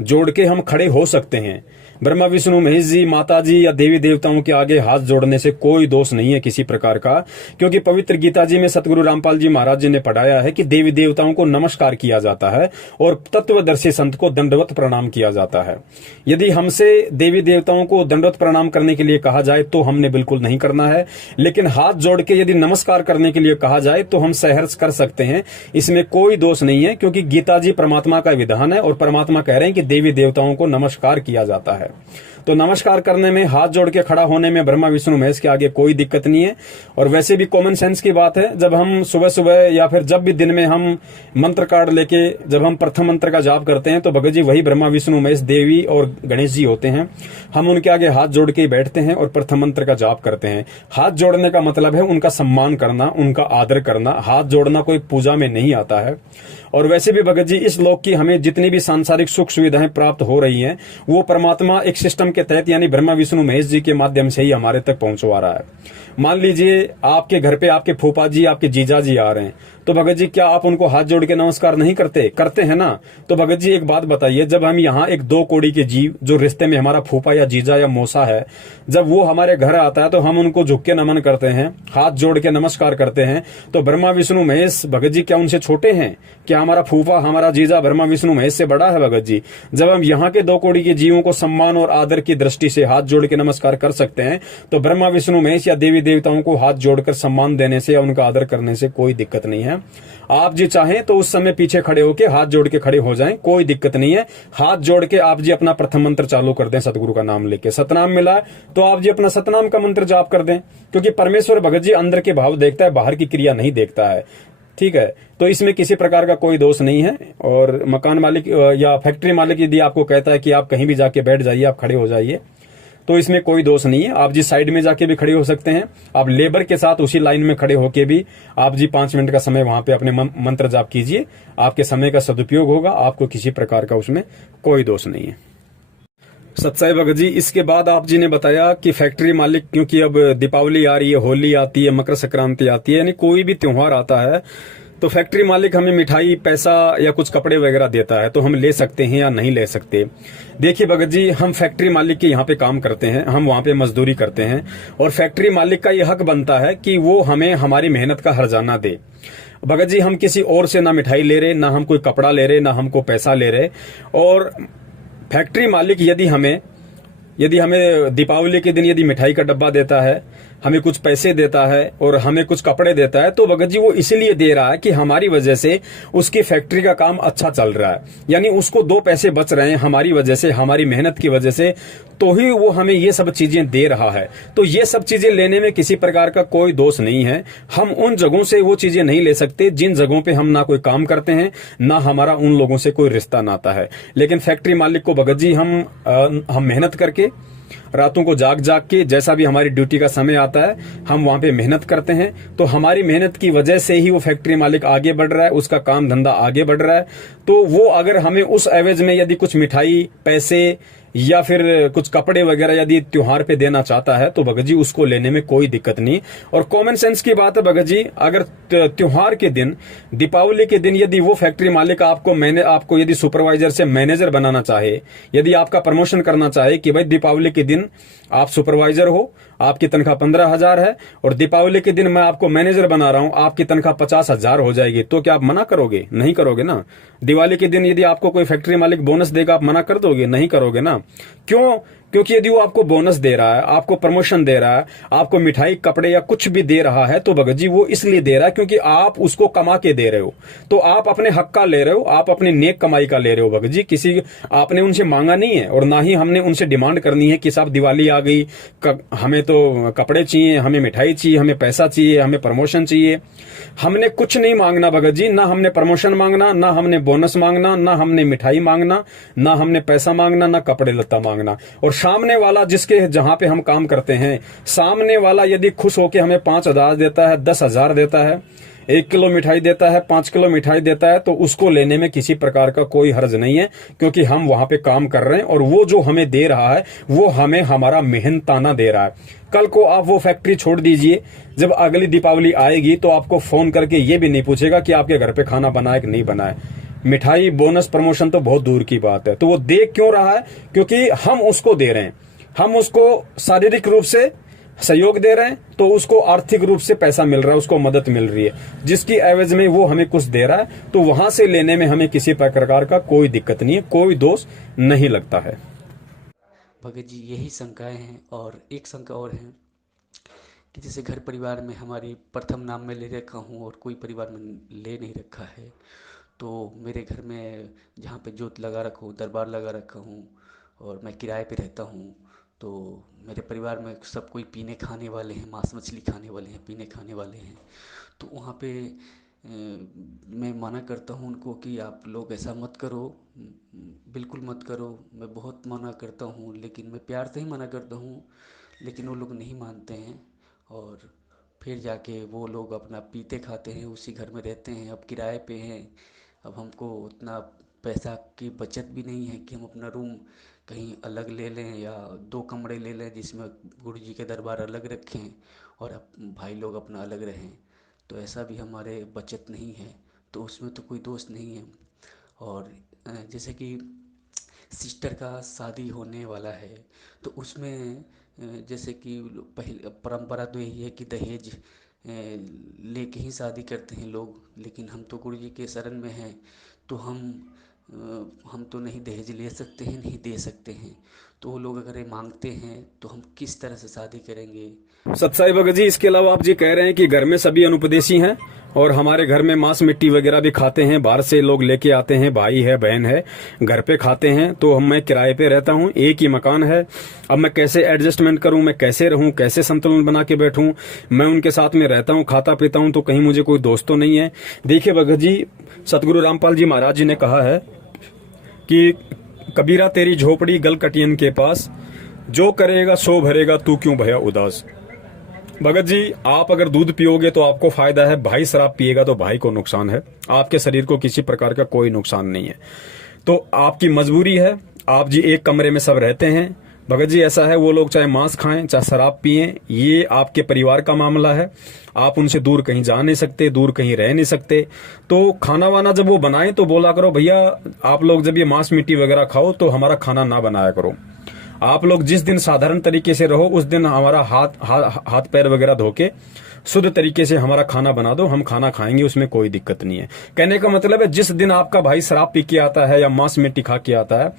जोड़ के हम खड़े हो सकते हैं, ब्रह्मा विष्णु महेश जी, माता जी या देवी देवताओं के आगे हाथ जोड़ने से कोई दोष नहीं है किसी प्रकार का, क्योंकि पवित्र गीता जी में सतगुरु रामपाल जी महाराज जी ने पढ़ाया है कि देवी देवताओं को नमस्कार किया जाता है और तत्वदर्शी संत को दंडवत प्रणाम किया जाता है। यदि हमसे देवी देवताओं को दंडवत प्रणाम करने के लिए कहा जाए तो हमने बिल्कुल नहीं करना है, लेकिन हाथ जोड़ के यदि नमस्कार करने के लिए कहा जाए तो हम सहर्ष कर सकते हैं, इसमें कोई दोष नहीं है, क्योंकि गीता जी परमात्मा का विधान है और परमात्मा कह रहे हैं कि देवी देवताओं को नमस्कार किया जाता है। तो नमस्कार करने में, हाथ जोड़ के खड़ा होने में ब्रह्मा विष्णु महेश के आगे कोई दिक्कत नहीं है। और वैसे भी कॉमन सेंस की बात है, जब हम सुबह सुबह या फिर जब भी दिन में हम मंत्र कार्ड लेके जब हम प्रथम मंत्र का जाप करते हैं तो भगत जी वही ब्रह्मा विष्णु महेश देवी और गणेश जी होते हैं। हम उनके आगे हाथ जोड़ के बैठते हैं और प्रथम मंत्र का जाप करते हैं। हाथ जोड़ने का मतलब है उनका सम्मान करना, उनका आदर करना। हाथ जोड़ना कोई पूजा में नहीं आता है। और वैसे भी भगत जी इस लोक की हमें जितनी भी सांसारिक सुख सुविधाएं प्राप्त हो रही हैं वो परमात्मा एक सिस्टम के तहत यानी ब्रह्मा विष्णु महेश जी के माध्यम से ही हमारे तक पहुंचवा रहा है। मान लीजिए आपके घर पे आपके फूफा जी, आपके जीजा जी आ रहे हैं, तो भगत जी क्या आप उनको हाथ जोड़ के नमस्कार नहीं करते? करते हैं ना। तो भगत जी एक बात बताइए, जब हम यहाँ एक दो कोड़ी के जीव जो रिश्ते में हमारा फूफा या जीजा या मौसा है, जब वो हमारे घर आता है तो हम उनको झुक के नमन करते हैं, हाथ जोड़ के नमस्कार करते हैं। तो ब्रह्मा विष्णु महेश भगत जी क्या उनसे छोटे हैं? क्या हमारा फूफा, हमारा जीजा ब्रह्मा विष्णु महेश से बड़ा है? भगत जी जब हम यहाँ के दो कोड़ी के जीवों को सम्मान और आदर की दृष्टि से हाथ जोड़ के नमस्कार कर सकते हैं, तो ब्रह्मा विष्णु महेश या देवी देवताओं को हाथ जोड़कर सम्मान देने से या उनका आदर करने से कोई दिक्कत नहीं है। आप जी चाहें तो उस समय पीछे खड़े होके हाथ जोड़ के खड़े हो जाएं, कोई दिक्कत नहीं है। हाथ जोड़ के आप जी अपना प्रथम मंत्र चालू कर दें, सतगुरु का नाम लेके। सतनाम मिला तो आप जी अपना सतनाम का मंत्र जाप कर दें, क्योंकि परमेश्वर भगत जी अंदर के भाव देखता है, बाहर की क्रिया नहीं देखता है। ठीक है, तो इसमें किसी प्रकार का कोई दोष नहीं है। और मकान मालिक या फैक्ट्री मालिक यदि आपको कहता है कि आप कहीं भी जाके बैठ जाइए, आप खड़े हो जाइए, तो इसमें कोई दोष नहीं है। आप जी साइड में जाके भी खड़े हो सकते हैं। आप लेबर के साथ उसी लाइन में खड़े होके भी आप जी 5 मिनट का समय वहां पे अपने मंत्र जाप कीजिए। आपके समय का सदुपयोग होगा, आपको किसी प्रकार का उसमें कोई दोष नहीं है। सत्साई भगत जी, इसके बाद आप जी ने बताया कि फैक्ट्री मालिक, क्योंकि अब दीपावली आ रही है, होली आती है, मकर संक्रांति आती है, यानी कोई भी त्योहार आता है तो फैक्ट्री मालिक हमें मिठाई, पैसा या कुछ कपड़े वगैरह देता है, तो हम ले सकते हैं या नहीं ले सकते? देखिए भगत जी, हम फैक्ट्री मालिक के यहाँ पे काम करते हैं, हम वहाँ पे मजदूरी करते हैं और फैक्ट्री मालिक का यह हक बनता है कि वो हमें हमारी मेहनत का हर्जाना दे। भगत जी हम किसी और से ना मिठाई ले रहे, ना हम कोई कपड़ा ले रहे, ना हमको पैसा ले रहे। और फैक्ट्री मालिक यदि हमें दीपावली के दिन यदि मिठाई का डब्बा देता है, हमें कुछ पैसे देता है और हमें कुछ कपड़े देता है, तो भगत जी वो इसीलिए दे रहा है कि हमारी वजह से उसकी फैक्ट्री का काम अच्छा चल रहा है, यानी उसको 2 पैसे बच रहे हैं हमारी वजह से, हमारी मेहनत की वजह से, तो ही वो हमें ये सब चीजें दे रहा है। तो ये सब चीजें लेने में किसी प्रकार का कोई दोष नहीं है। हम उन जगहों से वो चीजें नहीं ले सकते जिन जगहों पे हम ना कोई काम करते हैं, ना हमारा उन लोगों से कोई रिश्ता नाता है। लेकिन फैक्ट्री मालिक को भगत जी हम मेहनत करके, रातों को जाग जाग के, जैसा भी हमारी ड्यूटी का समय आता है, हम वहां पे मेहनत करते हैं, तो हमारी मेहनत की वजह से ही वो फैक्ट्री मालिक आगे बढ़ रहा है, उसका काम धंधा आगे बढ़ रहा है। तो वो अगर हमें उस एवज में यदि कुछ मिठाई, पैसे या फिर कुछ कपड़े वगैरह यदि त्योहार पे देना चाहता है, तो भगत जी उसको लेने में कोई दिक्कत नहीं। और कॉमन सेंस की बात है भगत जी, अगर त्योहार के दिन, दीपावली के दिन यदि वो फैक्ट्री मालिक आपको यदि सुपरवाइजर से मैनेजर बनाना चाहे, यदि आपका प्रमोशन करना चाहे कि भाई दीपावली के दिन आप सुपरवाइजर हो, आपकी तनख्वाह 15,000 है और दीपावली के दिन मैं आपको मैनेजर बना रहा हूं, आपकी तनख्वाह 50,000 हो जाएगी, तो क्या आप मना करोगे? नहीं करोगे ना। दिवाली के दिन यदि आपको कोई फैक्ट्री मालिक बोनस देगा, आप मना कर दोगे? नहीं करोगे ना। क्यों? क्योंकि यदि वो आपको बोनस दे रहा है, आपको प्रमोशन दे रहा है, आपको मिठाई, कपड़े या कुछ भी दे रहा है, तो भगत जी वो इसलिए दे रहा है क्योंकि आप उसको कमा के दे रहे हो। तो आप अपने हक का ले रहे हो, आप अपनी नेक कमाई का ले रहे हो भगत जी। किसी आपने उनसे मांगा नहीं है और ना ही हमने उनसे डिमांड करनी है कि साहब दिवाली आ गई, हमें तो कपड़े चाहिए, हमें मिठाई चाहिए, हमें पैसा चाहिए, हमें प्रमोशन चाहिए। हमने कुछ नहीं मांगना भगत जी, ना हमने प्रमोशन मांगना, ना हमने बोनस मांगना, ना हमने मिठाई मांगना, ना हमने पैसा मांगना, ना कपड़े लत्ता मांगना। और सामने वाला जिसके जहां पे हम काम करते हैं, सामने वाला यदि खुश होके हमें 5,000 देता है, 10,000 देता है, 1 किलो मिठाई देता है, 5 किलो मिठाई देता है, तो उसको लेने में किसी प्रकार का कोई हर्ज नहीं है, क्योंकि हम वहां पे काम कर रहे हैं और वो जो हमें दे रहा है वो हमें हमारा मेहनताना दे रहा है। कल को आप वो फैक्ट्री छोड़ दीजिए, जब अगली दीपावली आएगी तो आपको फोन करके ये भी नहीं पूछेगा कि आपके घर पे खाना बना है कि नहीं बना है। मिठाई, बोनस, प्रमोशन तो बहुत दूर की बात है। तो वो दे क्यों रहा है? क्योंकि हम उसको दे रहे हैं, हम उसको शारीरिक रूप से सहयोग दे रहे हैं, तो उसको आर्थिक रूप से पैसा मिल रहा है, उसको मदद मिल रही है, जिसकी एवज में वो हमें कुछ दे रहा है। तो वहां से लेने में हमें किसी प्रकार का कोई दिक्कत नहीं है, कोई दोष नहीं लगता है। भगत जी, यही शंकाएं हैं। और एक शंका और है कि जैसे घर परिवार में हमारी प्रथम नाम में ले रखा हूँ और कोई परिवार में ले नहीं रखा है, तो मेरे घर में जहाँ पे जोत लगा रखा हूँ, दरबार लगा रखा हूँ, और मैं किराए पे रहता हूँ, तो मेरे परिवार में सब कोई पीने खाने वाले हैं, मांस मछली खाने वाले हैं, पीने खाने वाले हैं। तो वहाँ पे मैं मना करता हूँ उनको कि आप लोग ऐसा मत करो, बिल्कुल मत करो। मैं बहुत मना करता हूँ, लेकिन मैं प्यार से ही मना करता हूँ, लेकिन वो लोग नहीं मानते हैं। और फिर जाके वो लोग अपना पीते खाते हैं, उसी घर में रहते हैं। अब किराए पे हैं, अब हमको उतना पैसा की बचत भी नहीं है कि हम अपना रूम कहीं अलग ले लें या 2 कमरे ले लें जिसमें गुरु जी के दरबार अलग रखें और भाई लोग अपना अलग रहें। तो ऐसा भी हमारे बचत नहीं है, तो उसमें तो कोई दोष नहीं है। और जैसे कि सिस्टर का शादी होने वाला है, तो उसमें जैसे कि पहले परंपरा तो यही है कि दहेज लेके ही शादी करते हैं लोग, लेकिन हम तो गुरु जी के शरण में हैं, तो हम तो नहीं दहेज ले सकते हैं, नहीं दे सकते हैं। तो वो लोग अगर ये मांगते हैं तो हम किस तरह से शादी करेंगे? सत्साई भगत जी, इसके अलावा आप जी कह रहे हैं कि घर में सभी अनुपदेशी हैं और हमारे घर में मांस मिट्टी वगैरह भी खाते हैं, बाहर से लोग लेके आते हैं, भाई है बहन है, घर पे खाते हैं। तो मैं किराए पे रहता हूँ, एक ही मकान है। अब मैं कैसे एडजस्टमेंट करूं, मैं कैसे रहूं, कैसे संतुलन बना के बैठूं? मैं उनके साथ में रहता हूं, खाता पीता हूं, तो कहीं मुझे कोई दोस्त तो नहीं है? देखिए भगत जी, सतगुरु रामपाल जी महाराज जी ने कहा है कि कबीरा तेरी झोपड़ी गल कटियन के पास, जो करेगा सो भरेगा, तू क्यों भया उदास। भगत जी, आप अगर दूध पियोगे तो आपको फायदा है, भाई शराब पिएगा तो भाई को नुकसान है। आपके शरीर को किसी प्रकार का कोई नुकसान नहीं है। तो आपकी मजबूरी है, आप जी एक कमरे में सब रहते हैं। भगत जी ऐसा है, वो लोग चाहे मांस खाएं चाहे शराब पिएं, ये आपके परिवार का मामला है। आप उनसे दूर कहीं जा नहीं सकते, दूर कहीं रह नहीं सकते। तो खाना वाना जब वो बनाएं तो बोला करो, भैया आप लोग जब ये मांस मिट्टी वगैरह खाओ तो हमारा खाना ना बनाया करो। आप लोग जिस दिन साधारण तरीके से रहो, उस दिन हमारा हाथ पैर वगैरह धो के शुद्ध तरीके से हमारा खाना बना दो, हम खाना खाएंगे, उसमें कोई दिक्कत नहीं है। कहने का मतलब है, जिस दिन आपका भाई शराब पी के आता है या मांस मिट्टी खा के आता है,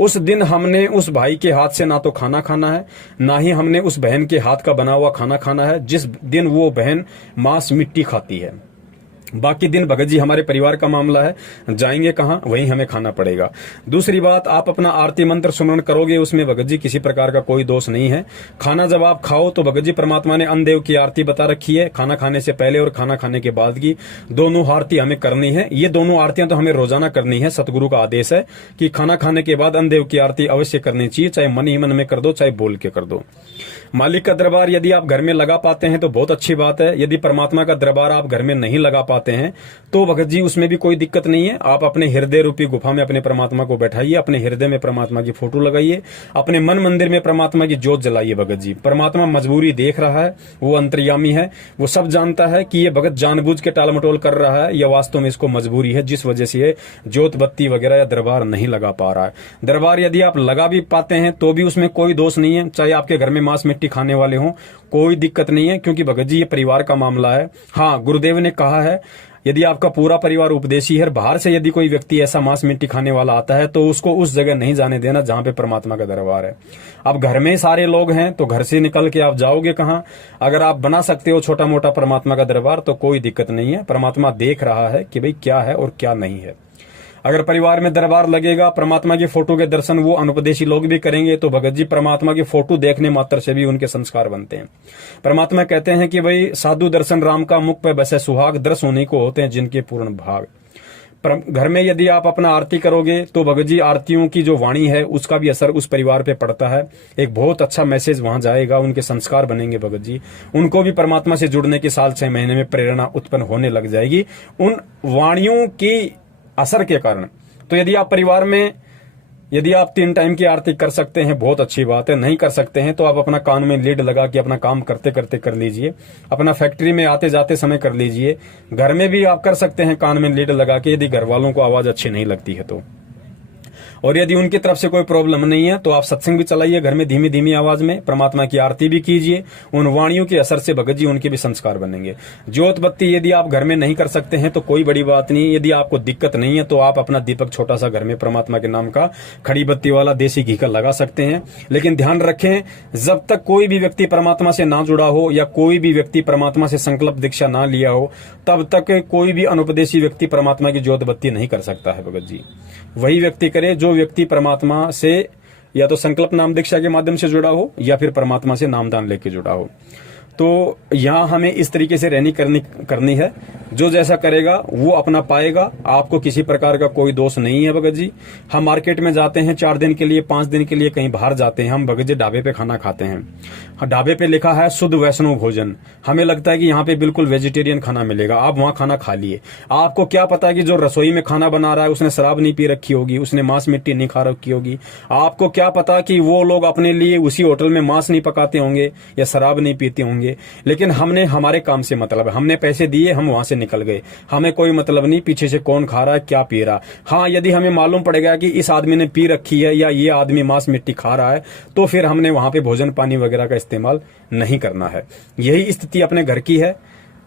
उस दिन हमने उस भाई के हाथ से ना तो खाना खाना है, ना ही हमने उस बहन के हाथ का बना हुआ खाना खाना है जिस दिन वो बहन मांस मिट्टी खाती है। बाकी दिन भगत जी हमारे परिवार का मामला है, जाएंगे कहां, वहीं हमें खाना पड़ेगा। दूसरी बात, आप अपना आरती मंत्र सुमरण करोगे, उसमें भगत जी किसी प्रकार का कोई दोष नहीं है। खाना जब आप खाओ तो भगत जी परमात्मा ने अन्नदेव की आरती बता रखी है, खाना खाने से पहले और खाना खाने के बाद की दोनों आरती हमें करनी है। ये दोनों आरतियां तो हमें रोजाना करनी है। सतगुरु का आदेश है कि खाना खाने के बाद अन्नदेव की आरती अवश्य करनी चाहिए, चाहे मन ही मन में कर दो, चाहे बोल के कर दो। मालिक का दरबार यदि आप घर में लगा पाते हैं तो बहुत अच्छी बात है। यदि परमात्मा का दरबार आप घर में नहीं लगा पाते हैं तो भगत जी उसमें भी कोई दिक्कत नहीं है। आप अपने हृदय रूपी गुफा में अपने परमात्मा को बैठाइए, अपने हृदय में परमात्मा की फोटो लगाइए, अपने मन मंदिर में परमात्मा की ज्योत जलाइए। भगत जी, परमात्मा मजबूरी देख रहा है, वो अंतर्यामी है, वो सब जानता है कि ये भगत जानबूझ के टाल मटोल कर रहा है या वास्तव में इसको मजबूरी है, जिस वजह से ये ज्योत बत्ती वगैरह या दरबार नहीं लगा पा रहा है। दरबार यदि आप लगा भी पाते हैं तो भी उसमें कोई दोष नहीं है, चाहे आपके घर में मांस मिट्टी खाने वाले हों, कोई दिक्कत नहीं है, क्योंकि भगत जी ये परिवार का मामला है। हाँ, गुरुदेव ने कहा है, यदि आपका पूरा परिवार उपदेशी है, बाहर से यदि कोई व्यक्ति ऐसा मांस मिट्टी खाने वाला आता है तो उसको उस जगह नहीं जाने देना जहां पे परमात्मा का दरबार है। अब घर में सारे लोग हैं तो घर से निकल के आप जाओगे कहां? अगर आप बना सकते हो छोटा मोटा परमात्मा का दरबार तो कोई दिक्कत नहीं है। परमात्मा देख रहा है कि भाई क्या है और क्या नहीं है। अगर परिवार में दरबार लगेगा, परमात्मा की फोटो के दर्शन वो अनुपदेशी लोग भी करेंगे तो भगत जी परमात्मा की फोटो देखने मात्र से भी उनके संस्कार बनते हैं। परमात्मा कहते हैं कि भाई साधु दर्शन राम का, मुख पे बसे सुहाग, दर्श होने को होते हैं जिनके पूर्ण भाग। घर में यदि आप अपना आरती करोगे तो भगत जी आरतियों की जो वाणी है उसका भी असर उस परिवार पे पड़ता है। एक बहुत अच्छा मैसेज वहां जाएगा, उनके संस्कार बनेंगे भगत जी, उनको भी परमात्मा से जुड़ने के साल 6 महीने में प्रेरणा उत्पन्न होने लग जाएगी उन वाणियों की असर के कारण। तो यदि आप परिवार में यदि आप 3 टाइम की आरती कर सकते हैं बहुत अच्छी बात है, नहीं कर सकते हैं तो आप अपना कान में लीड लगा के अपना काम करते करते कर लीजिए, अपना फैक्ट्री में आते जाते समय कर लीजिए, घर में भी आप कर सकते हैं कान में लीड लगा के, यदि घर वालों को आवाज अच्छी नहीं लगती है तो। और यदि उनकी तरफ से कोई प्रॉब्लम नहीं है तो आप सत्संग भी चलाइए घर में धीमी धीमी आवाज में, परमात्मा की आरती भी कीजिए, उन वाणियों के असर से भगत जी उनके भी संस्कार बनेंगे। ज्योत बत्ती यदि आप घर में नहीं कर सकते हैं तो कोई बड़ी बात नहीं, यदि आपको दिक्कत नहीं है तो आप अपना दीपक छोटा सा घर में परमात्मा के नाम का खड़ी बत्ती वाला देसी घी का लगा सकते हैं। लेकिन ध्यान रखें, जब तक कोई भी व्यक्ति परमात्मा से ना जुड़ा हो या कोई भी व्यक्ति परमात्मा से संकल्प दीक्षा ना लिया हो, तब तक कोई भी अनुपदेशी व्यक्ति परमात्मा की ज्योत बत्ती नहीं कर सकता है भगत जी। वही व्यक्ति करे जो व्यक्ति परमात्मा से या तो संकल्प नाम दीक्षा के माध्यम से जुड़ा हो या फिर परमात्मा से नामदान लेके जुड़ा हो। तो यहाँ हमें इस तरीके से रहनी करनी है, जो जैसा करेगा वो अपना पाएगा, आपको किसी प्रकार का कोई दोष नहीं है भगत जी। हम मार्केट में जाते हैं 4 दिन के लिए 5 दिन के लिए कहीं बाहर जाते हैं, हम भगत जी ढाबे पे खाना खाते हैं, ढाबे पे लिखा है शुद्ध वैष्णव भोजन, हमें लगता है कि यहाँ पे बिल्कुल वेजिटेरियन खाना मिलेगा, आप वहाँ खाना खा लिए। आपको क्या पता कि जो रसोई में खाना बना रहा है उसने शराब नहीं पी रखी होगी, उसने मांस मिट्टी नहीं खा रखी होगी। आपको क्या पता कि वो लोग अपने लिए उसी होटल में मांस नहीं पकाते होंगे या शराब नहीं पीते होंगे। लेकिन हमने हमारे काम से मतलब है, हमने पैसे दिए, हम वहां से निकल गए, हमें कोई मतलब नहीं पीछे से कौन खा रहा है क्या पी रहा। हाँ, यदि हमें मालूम पड़ेगा कि इस आदमी ने पी रखी है या ये आदमी मांस मिट्टी खा रहा है तो फिर हमने वहां पे भोजन पानी वगैरह का इस्तेमाल नहीं करना है। यही स्थिति अपने घर की है।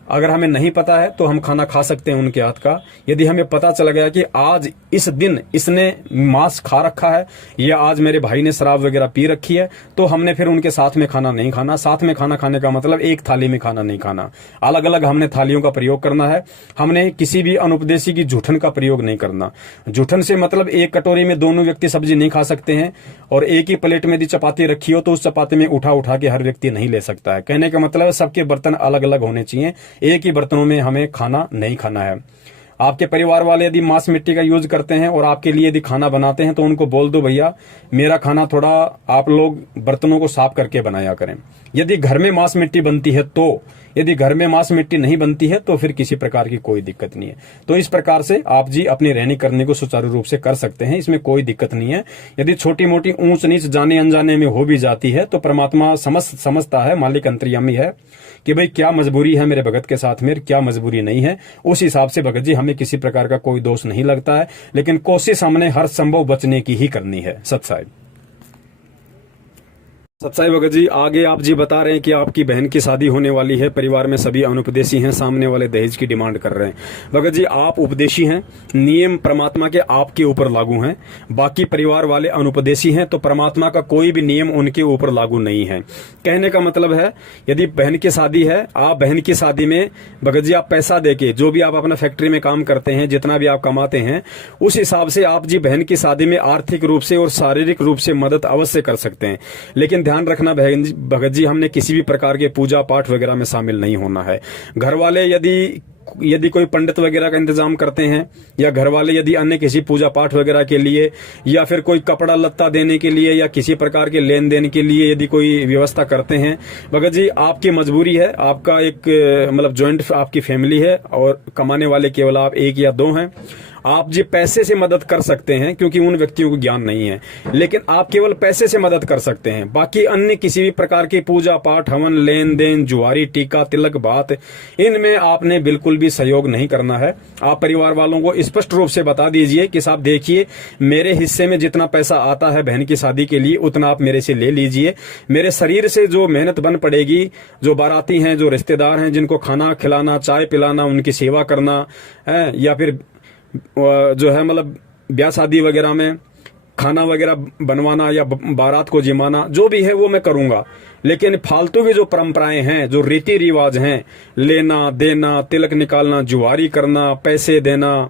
अगर हमें नहीं पता है तो हम खाना खा सकते हैं उनके हाथ का। यदि हमें पता चल गया कि आज इस दिन इसने मांस खा रखा है या आज मेरे भाई ने शराब वगैरह पी रखी है, तो हमने फिर उनके साथ में खाना नहीं खाना। साथ में खाना खाने का मतलब एक थाली में खाना नहीं खाना, अलग अलग हमने थालियों का प्रयोग करना है। हमने किसी भी अनुपदेशी की जूठन का प्रयोग नहीं करना। जूठन से मतलब एक कटोरी में दोनों व्यक्ति सब्जी नहीं खा सकते हैं, और एक ही प्लेट में यदि चपाती रखी हो तो उस चपाती में उठा उठा के हर व्यक्ति नहीं ले सकता है। कहने का मतलब सबके बर्तन अलग अलग होने चाहिए, एक ही बर्तनों में हमें खाना नहीं खाना है। आपके परिवार वाले यदि मांस मिट्टी का यूज करते हैं और आपके लिए यदि खाना बनाते हैं तो उनको बोल दो भैया मेरा खाना थोड़ा आप लोग बर्तनों को साफ करके बनाया करें। यदि घर में मांस मिट्टी बनती है तो, यदि घर में मांस मिट्टी नहीं बनती है तो फिर किसी प्रकार की कोई दिक्कत नहीं है। तो इस प्रकार से आप जी अपनी रहनी करने को सुचारू रूप से कर सकते हैं, इसमें कोई दिक्कत नहीं है। यदि छोटी मोटी ऊंच नीच जाने अनजाने में हो भी जाती है तो परमात्मा समझता है, मालिक अंतर्यामी है कि भाई क्या मजबूरी है मेरे भगत के साथ में, क्या मजबूरी नहीं है। उस हिसाब से भगत जी हमें किसी प्रकार का कोई दोष नहीं लगता है, लेकिन कोशिश हमने हर संभव बचने की ही करनी है। सत्साहिब सत्साई भगत जी, आगे आप जी बता रहे हैं कि आपकी बहन की शादी होने वाली है, परिवार में सभी अनुपदेशी हैं, सामने वाले दहेज की डिमांड कर रहे हैं। भगत जी आप उपदेशी हैं, नियम परमात्मा के आपके ऊपर लागू हैं, बाकी परिवार वाले अनुपदेशी हैं, तो परमात्मा का कोई भी नियम उनके ऊपर लागू नहीं है। कहने का मतलब है यदि बहन की शादी है, आप बहन की शादी में भगत जी आप पैसा देके, जो भी आप अपना फैक्ट्री में काम करते हैं, जितना भी आप कमाते हैं, उस हिसाब से आप जी बहन की शादी में आर्थिक रूप से और शारीरिक रूप से मदद अवश्य कर सकते हैं। लेकिन ध्यान रखना भगत जी, हमने किसी भी प्रकार के पूजा पाठ वगैरह में शामिल नहीं होना है। घर वाले यदि कोई पंडित वगैरह का इंतजाम करते हैं, या घर वाले यदि अन्य किसी पूजा पाठ वगैरह के लिए, या फिर कोई कपड़ा लत्ता देने के लिए, या किसी प्रकार के लेन देन के लिए यदि कोई व्यवस्था करते हैं, भगत जी आपकी मजबूरी है, आपका एक मतलब ज्वाइंट आपकी फैमिली है और कमाने वाले केवल आप 1 या 2 हैं। आप जी पैसे से मदद कर सकते हैं क्योंकि उन व्यक्तियों को ज्ञान नहीं है, लेकिन आप केवल पैसे से मदद कर सकते हैं। बाकी अन्य किसी भी प्रकार की पूजा पाठ, हवन, लेन देन, जुआरी, टीका, तिलक, बात, इनमें आपने बिल्कुल भी सहयोग नहीं करना है। आप परिवार वालों को स्पष्ट रूप से बता दीजिए कि साहब देखिए मेरे हिस्से में जितना पैसा आता है बहन की शादी के लिए उतना आप मेरे से ले लीजिए। मेरे शरीर से जो मेहनत बन पड़ेगी, जो बाराती हैं, जो रिश्तेदार हैं, जिनको खाना खिलाना, चाय पिलाना, उनकी सेवा करना है, या फिर जो है मतलब ब्याह शादी वगैरह में खाना वगैरह बनवाना या बारात को जिमाना, जो भी है वो मैं करूंगा। लेकिन फालतू की जो परंपराएं हैं, जो रीति रिवाज हैं, लेना देना, तिलक निकालना, जुआरी करना, पैसे देना,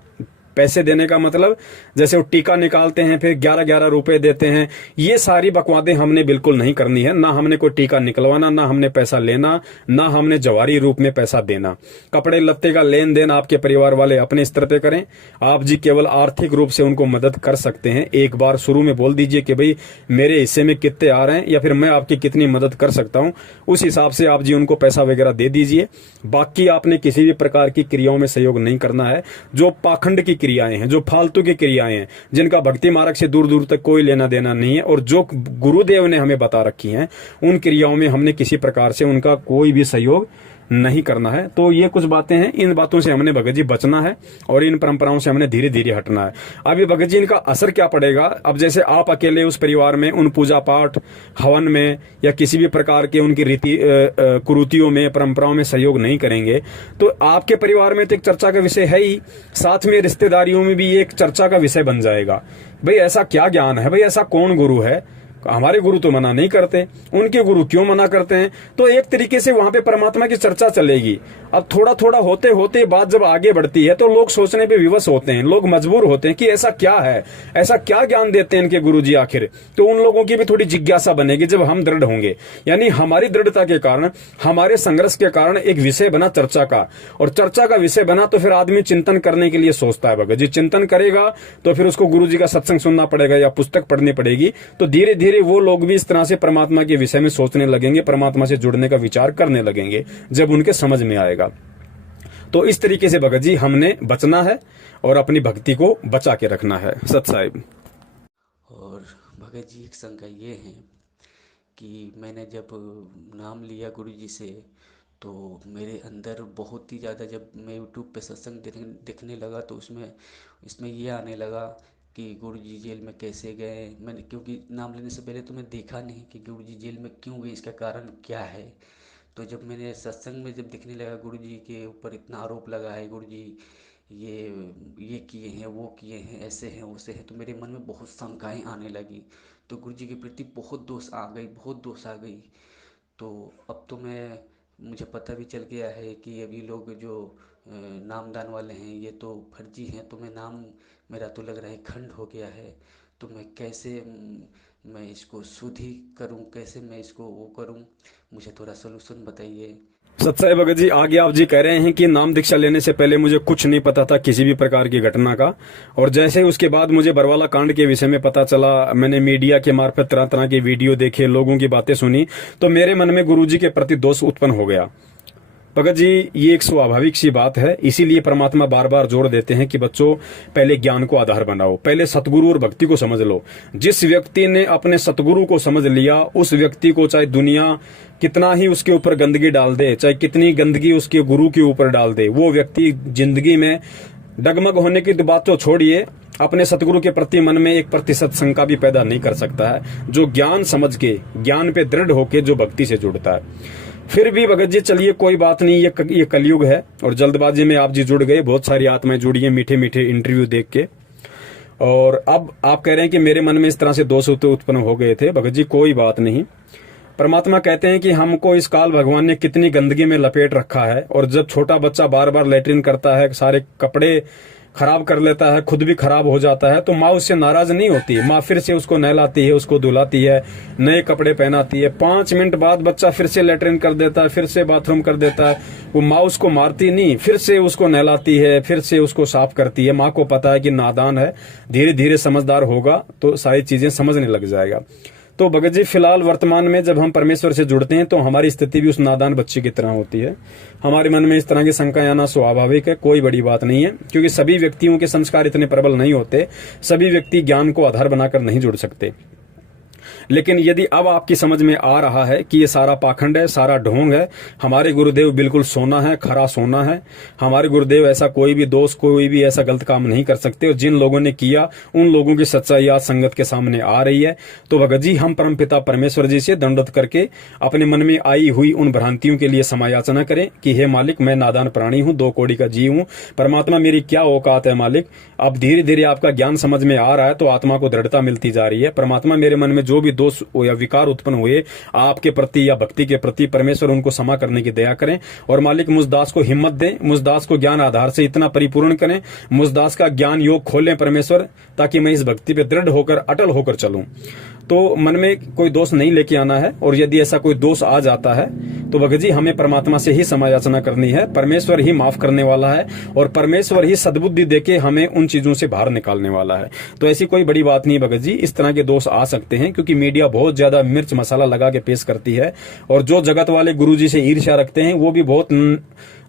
पैसे देने का मतलब जैसे वो टीका निकालते हैं फिर 11-11 रुपए देते हैं, ये सारी बकवादें हमने बिल्कुल नहीं करनी है। ना हमने कोई टीका निकलवाना, ना हमने पैसा लेना, ना हमने जवारी रूप में पैसा देना। कपड़े लत्ते का लेन देन आपके परिवार वाले अपने स्तर पे करें। आप जी केवल आर्थिक रूप से उनको मदद कर सकते हैं। एक बार शुरू में बोल दीजिए कि भाई मेरे हिस्से में कितने आ रहे हैं या फिर मैं आपकी कितनी मदद कर सकता हूं, उस हिसाब से आप जी उनको पैसा वगैरह दे दीजिए। बाकी आपने किसी भी प्रकार की क्रियाओं में सहयोग नहीं करना है। जो पाखंड की क्रियाएं हैं, जो फालतू की क्रियाएं हैं, जिनका भक्ति मार्ग से दूर दूर तक कोई लेना देना नहीं है, और जो गुरुदेव ने हमें बता रखी हैं, उन क्रियाओं में हमने किसी प्रकार से उनका कोई भी सहयोग नहीं करना है। तो ये कुछ बातें हैं, इन बातों से हमने भगत जी बचना है और इन परंपराओं से हमने धीरे धीरे हटना है। अब ये भगत जी, इनका असर क्या पड़ेगा? अब जैसे आप अकेले उस परिवार में उन पूजा पाठ, हवन में या किसी भी प्रकार के उनकी रीति कुरीतियों में, परंपराओं में सहयोग नहीं करेंगे, तो आपके परिवार में तो एक चर्चा का विषय है ही, साथ में रिश्तेदारियों में भी एक चर्चा का विषय बन जाएगा। भाई ऐसा क्या ज्ञान है, भाई ऐसा कौन गुरु है? हमारे गुरु तो मना नहीं करते, उनके गुरु क्यों मना करते हैं? तो एक तरीके से वहां पे परमात्मा की चर्चा चलेगी। अब थोड़ा थोड़ा होते होते बात जब आगे बढ़ती है तो लोग सोचने पे विवश होते हैं, लोग मजबूर होते हैं कि ऐसा क्या है, ऐसा क्या ज्ञान देते हैं इनके गुरु जी आखिर। तो उन लोगों की भी थोड़ी जिज्ञासा बनेगी जब हम दृढ़ होंगे, यानी हमारी दृढ़ता के कारण, हमारे संघर्ष के कारण एक विषय बना चर्चा का, और चर्चा का विषय बना तो फिर आदमी चिंतन करने के लिए सोचता है। भगत जी चिंतन करेगा तो फिर उसको गुरु जी का सत्संग सुनना पड़ेगा या पुस्तक पढ़नी पड़ेगी, तो धीरे धीरे वो लोग भी इस तरह से परमात्मा के विषय में सोचने लगेंगे, परमात्मा से जुड़ने का विचार करने लगेंगे जब उनके समझ में आएगा। तो इस तरीके से भगत जी हमने बचना है और अपनी भक्ति को बचा के रखना है। सत साहिब। और भगत जी एक शंका ये है कि मैंने जब नाम लिया गुरु जी से तो मेरे अंदर बहुत ही ज़्यादा, जब मैं यूट्यूब पे सत्संग देखने लगा तो इसमें ये आने लगा कि गुरु जी जेल में कैसे गए। मैंने, क्योंकि नाम लेने से पहले तो मैं देखा नहीं कि गुरु जी जेल में क्यों गए, इसका कारण क्या है। तो जब मैंने सत्संग में जब दिखने लगा गुरु जी के ऊपर इतना आरोप लगा है, गुरु जी ये किए हैं, वो किए हैं, ऐसे हैं, वैसे हैं, तो मेरे मन में बहुत शंकाएं आने लगी। तो गुरु जी के प्रति बहुत दोष आ गई, बहुत दोष आ गई। तो अब तो मुझे पता भी चल गया है कि अभी लोग जो नामदान वाले हैं ये तो फर्जी हैं। तो मेरा तो लग रहा है खंड हो गया है। तो मैं कैसे मैं इसको शुद्धि करूं, कैसे मैं इसको वो करूं, मुझे थोड़ा सलूशन बताइए। सत्साई भगत जी, आगे आप जी कह रहे हैं कि नाम दीक्षा लेने से पहले मुझे कुछ नहीं पता था किसी भी प्रकार की घटना का, और जैसे ही उसके बाद मुझे बरवाला कांड के विषय में पता चला, मैंने मीडिया के मार्फत तरह तरह के वीडियो देखे, लोगों की बातें सुनी, तो मेरे मन में गुरुजी के प्रति दोष उत्पन्न हो गया। भगत जी, ये एक स्वाभाविक सी बात है, इसीलिए परमात्मा बार बार जोर देते हैं कि बच्चों पहले ज्ञान को आधार बनाओ, पहले सतगुरु और भक्ति को समझ लो। जिस व्यक्ति ने अपने सतगुरु को समझ लिया, उस व्यक्ति को चाहे दुनिया कितना ही उसके ऊपर गंदगी डाल दे, चाहे कितनी गंदगी उसके गुरु के ऊपर डाल दे, वो व्यक्ति जिंदगी में डगमग होने की बात तो छोड़िए, अपने सतगुरु के प्रति मन में 1% शंका भी पैदा नहीं कर सकता है, जो ज्ञान समझ के, ज्ञान पे दृढ़ होके जो भक्ति से जुड़ता है। फिर भी भगत जी चलिए कोई बात नहीं, ये कलयुग है और जल्दबाजी में आप जी जुड़ गए, बहुत सारी आत्माएं जुड़ी हैं मीठे मीठे इंटरव्यू देख के, और अब आप कह रहे हैं कि मेरे मन में इस तरह से दोष उत्पन्न हो गए थे। भगत जी कोई बात नहीं, परमात्मा कहते हैं कि हमको इस काल भगवान ने कितनी गंदगी में लपेट रखा है, और जब छोटा बच्चा बार बार लेटरिन करता है, सारे कपड़े खराब कर लेता है, खुद भी खराब हो जाता है, तो माँ उससे नाराज नहीं होती। माँ फिर से उसको नहलाती है, उसको धुलाती है, नए कपड़े पहनाती है। 5 मिनट बाद बच्चा फिर से लेटरिन कर देता है, फिर से बाथरूम कर देता है, वो माँ उसको मारती नहीं, फिर से उसको नहलाती है, फिर से उसको साफ करती है। माँ को पता है कि नादान है, धीरे धीरे समझदार होगा तो सारी चीजें समझने लग जाएगा। तो भगत जी फिलहाल वर्तमान में जब हम परमेश्वर से जुड़ते हैं तो हमारी स्थिति भी उस नादान बच्चे की तरह होती है। हमारे मन में इस तरह की शंकाएं आना स्वाभाविक है, कोई बड़ी बात नहीं है, क्योंकि सभी व्यक्तियों के संस्कार इतने प्रबल नहीं होते, सभी व्यक्ति ज्ञान को आधार बनाकर नहीं जुड़ सकते। लेकिन यदि अब आपकी समझ में आ रहा है कि ये सारा पाखंड है, सारा ढोंग है, हमारे गुरुदेव बिल्कुल सोना है, खरा सोना है, हमारे गुरुदेव ऐसा कोई भी दोष, कोई भी ऐसा गलत काम नहीं कर सकते, और जिन लोगों ने किया उन लोगों की सच्चाई आज संगत के सामने आ रही है। तो भगत जी हम परमपिता परमेश्वर जी से दंडवत करके अपने मन में आई हुई उन भ्रांतियों के लिए समायाचना करें कि हे मालिक, मैं नादान प्राणी हूं, 2 कौड़ी का जीव हूं, परमात्मा मेरी क्या औकात है मालिक। अब धीरे धीरे आपका ज्ञान समझ में आ रहा है तो आत्मा को दृढ़ता मिलती जा रही है। परमात्मा मेरे मन में जो भी दोष या विकार उत्पन्न हुए आपके प्रति या भक्ति के प्रति, परमेश्वर उनको क्षमा करने की दया करें, और मालिक मुझ दास को हिम्मत दें, मुझ दास को ज्ञान आधार से इतना परिपूर्ण करें, मुझ दास का ज्ञान योग खोलें परमेश्वर, ताकि मैं इस भक्ति पे दृढ़ होकर, अटल होकर चलूं। तो मन में कोई दोष नहीं लेके आना है, और यदि ऐसा कोई दोष आ जाता है तो भगत जी हमें परमात्मा से ही समायाचना करनी है। परमेश्वर ही माफ करने वाला है, और परमेश्वर ही सद्बुद्धि देके हमें उन चीजों से बाहर निकालने वाला है। तो ऐसी कोई बड़ी बात नहीं भगत जी, इस तरह के दोष आ सकते हैं क्योंकि मीडिया बहुत ज्यादा मिर्च मसाला लगा के पेश करती है, और जो जगत वाले गुरुजी से ईर्ष्या रखते हैं वो भी बहुत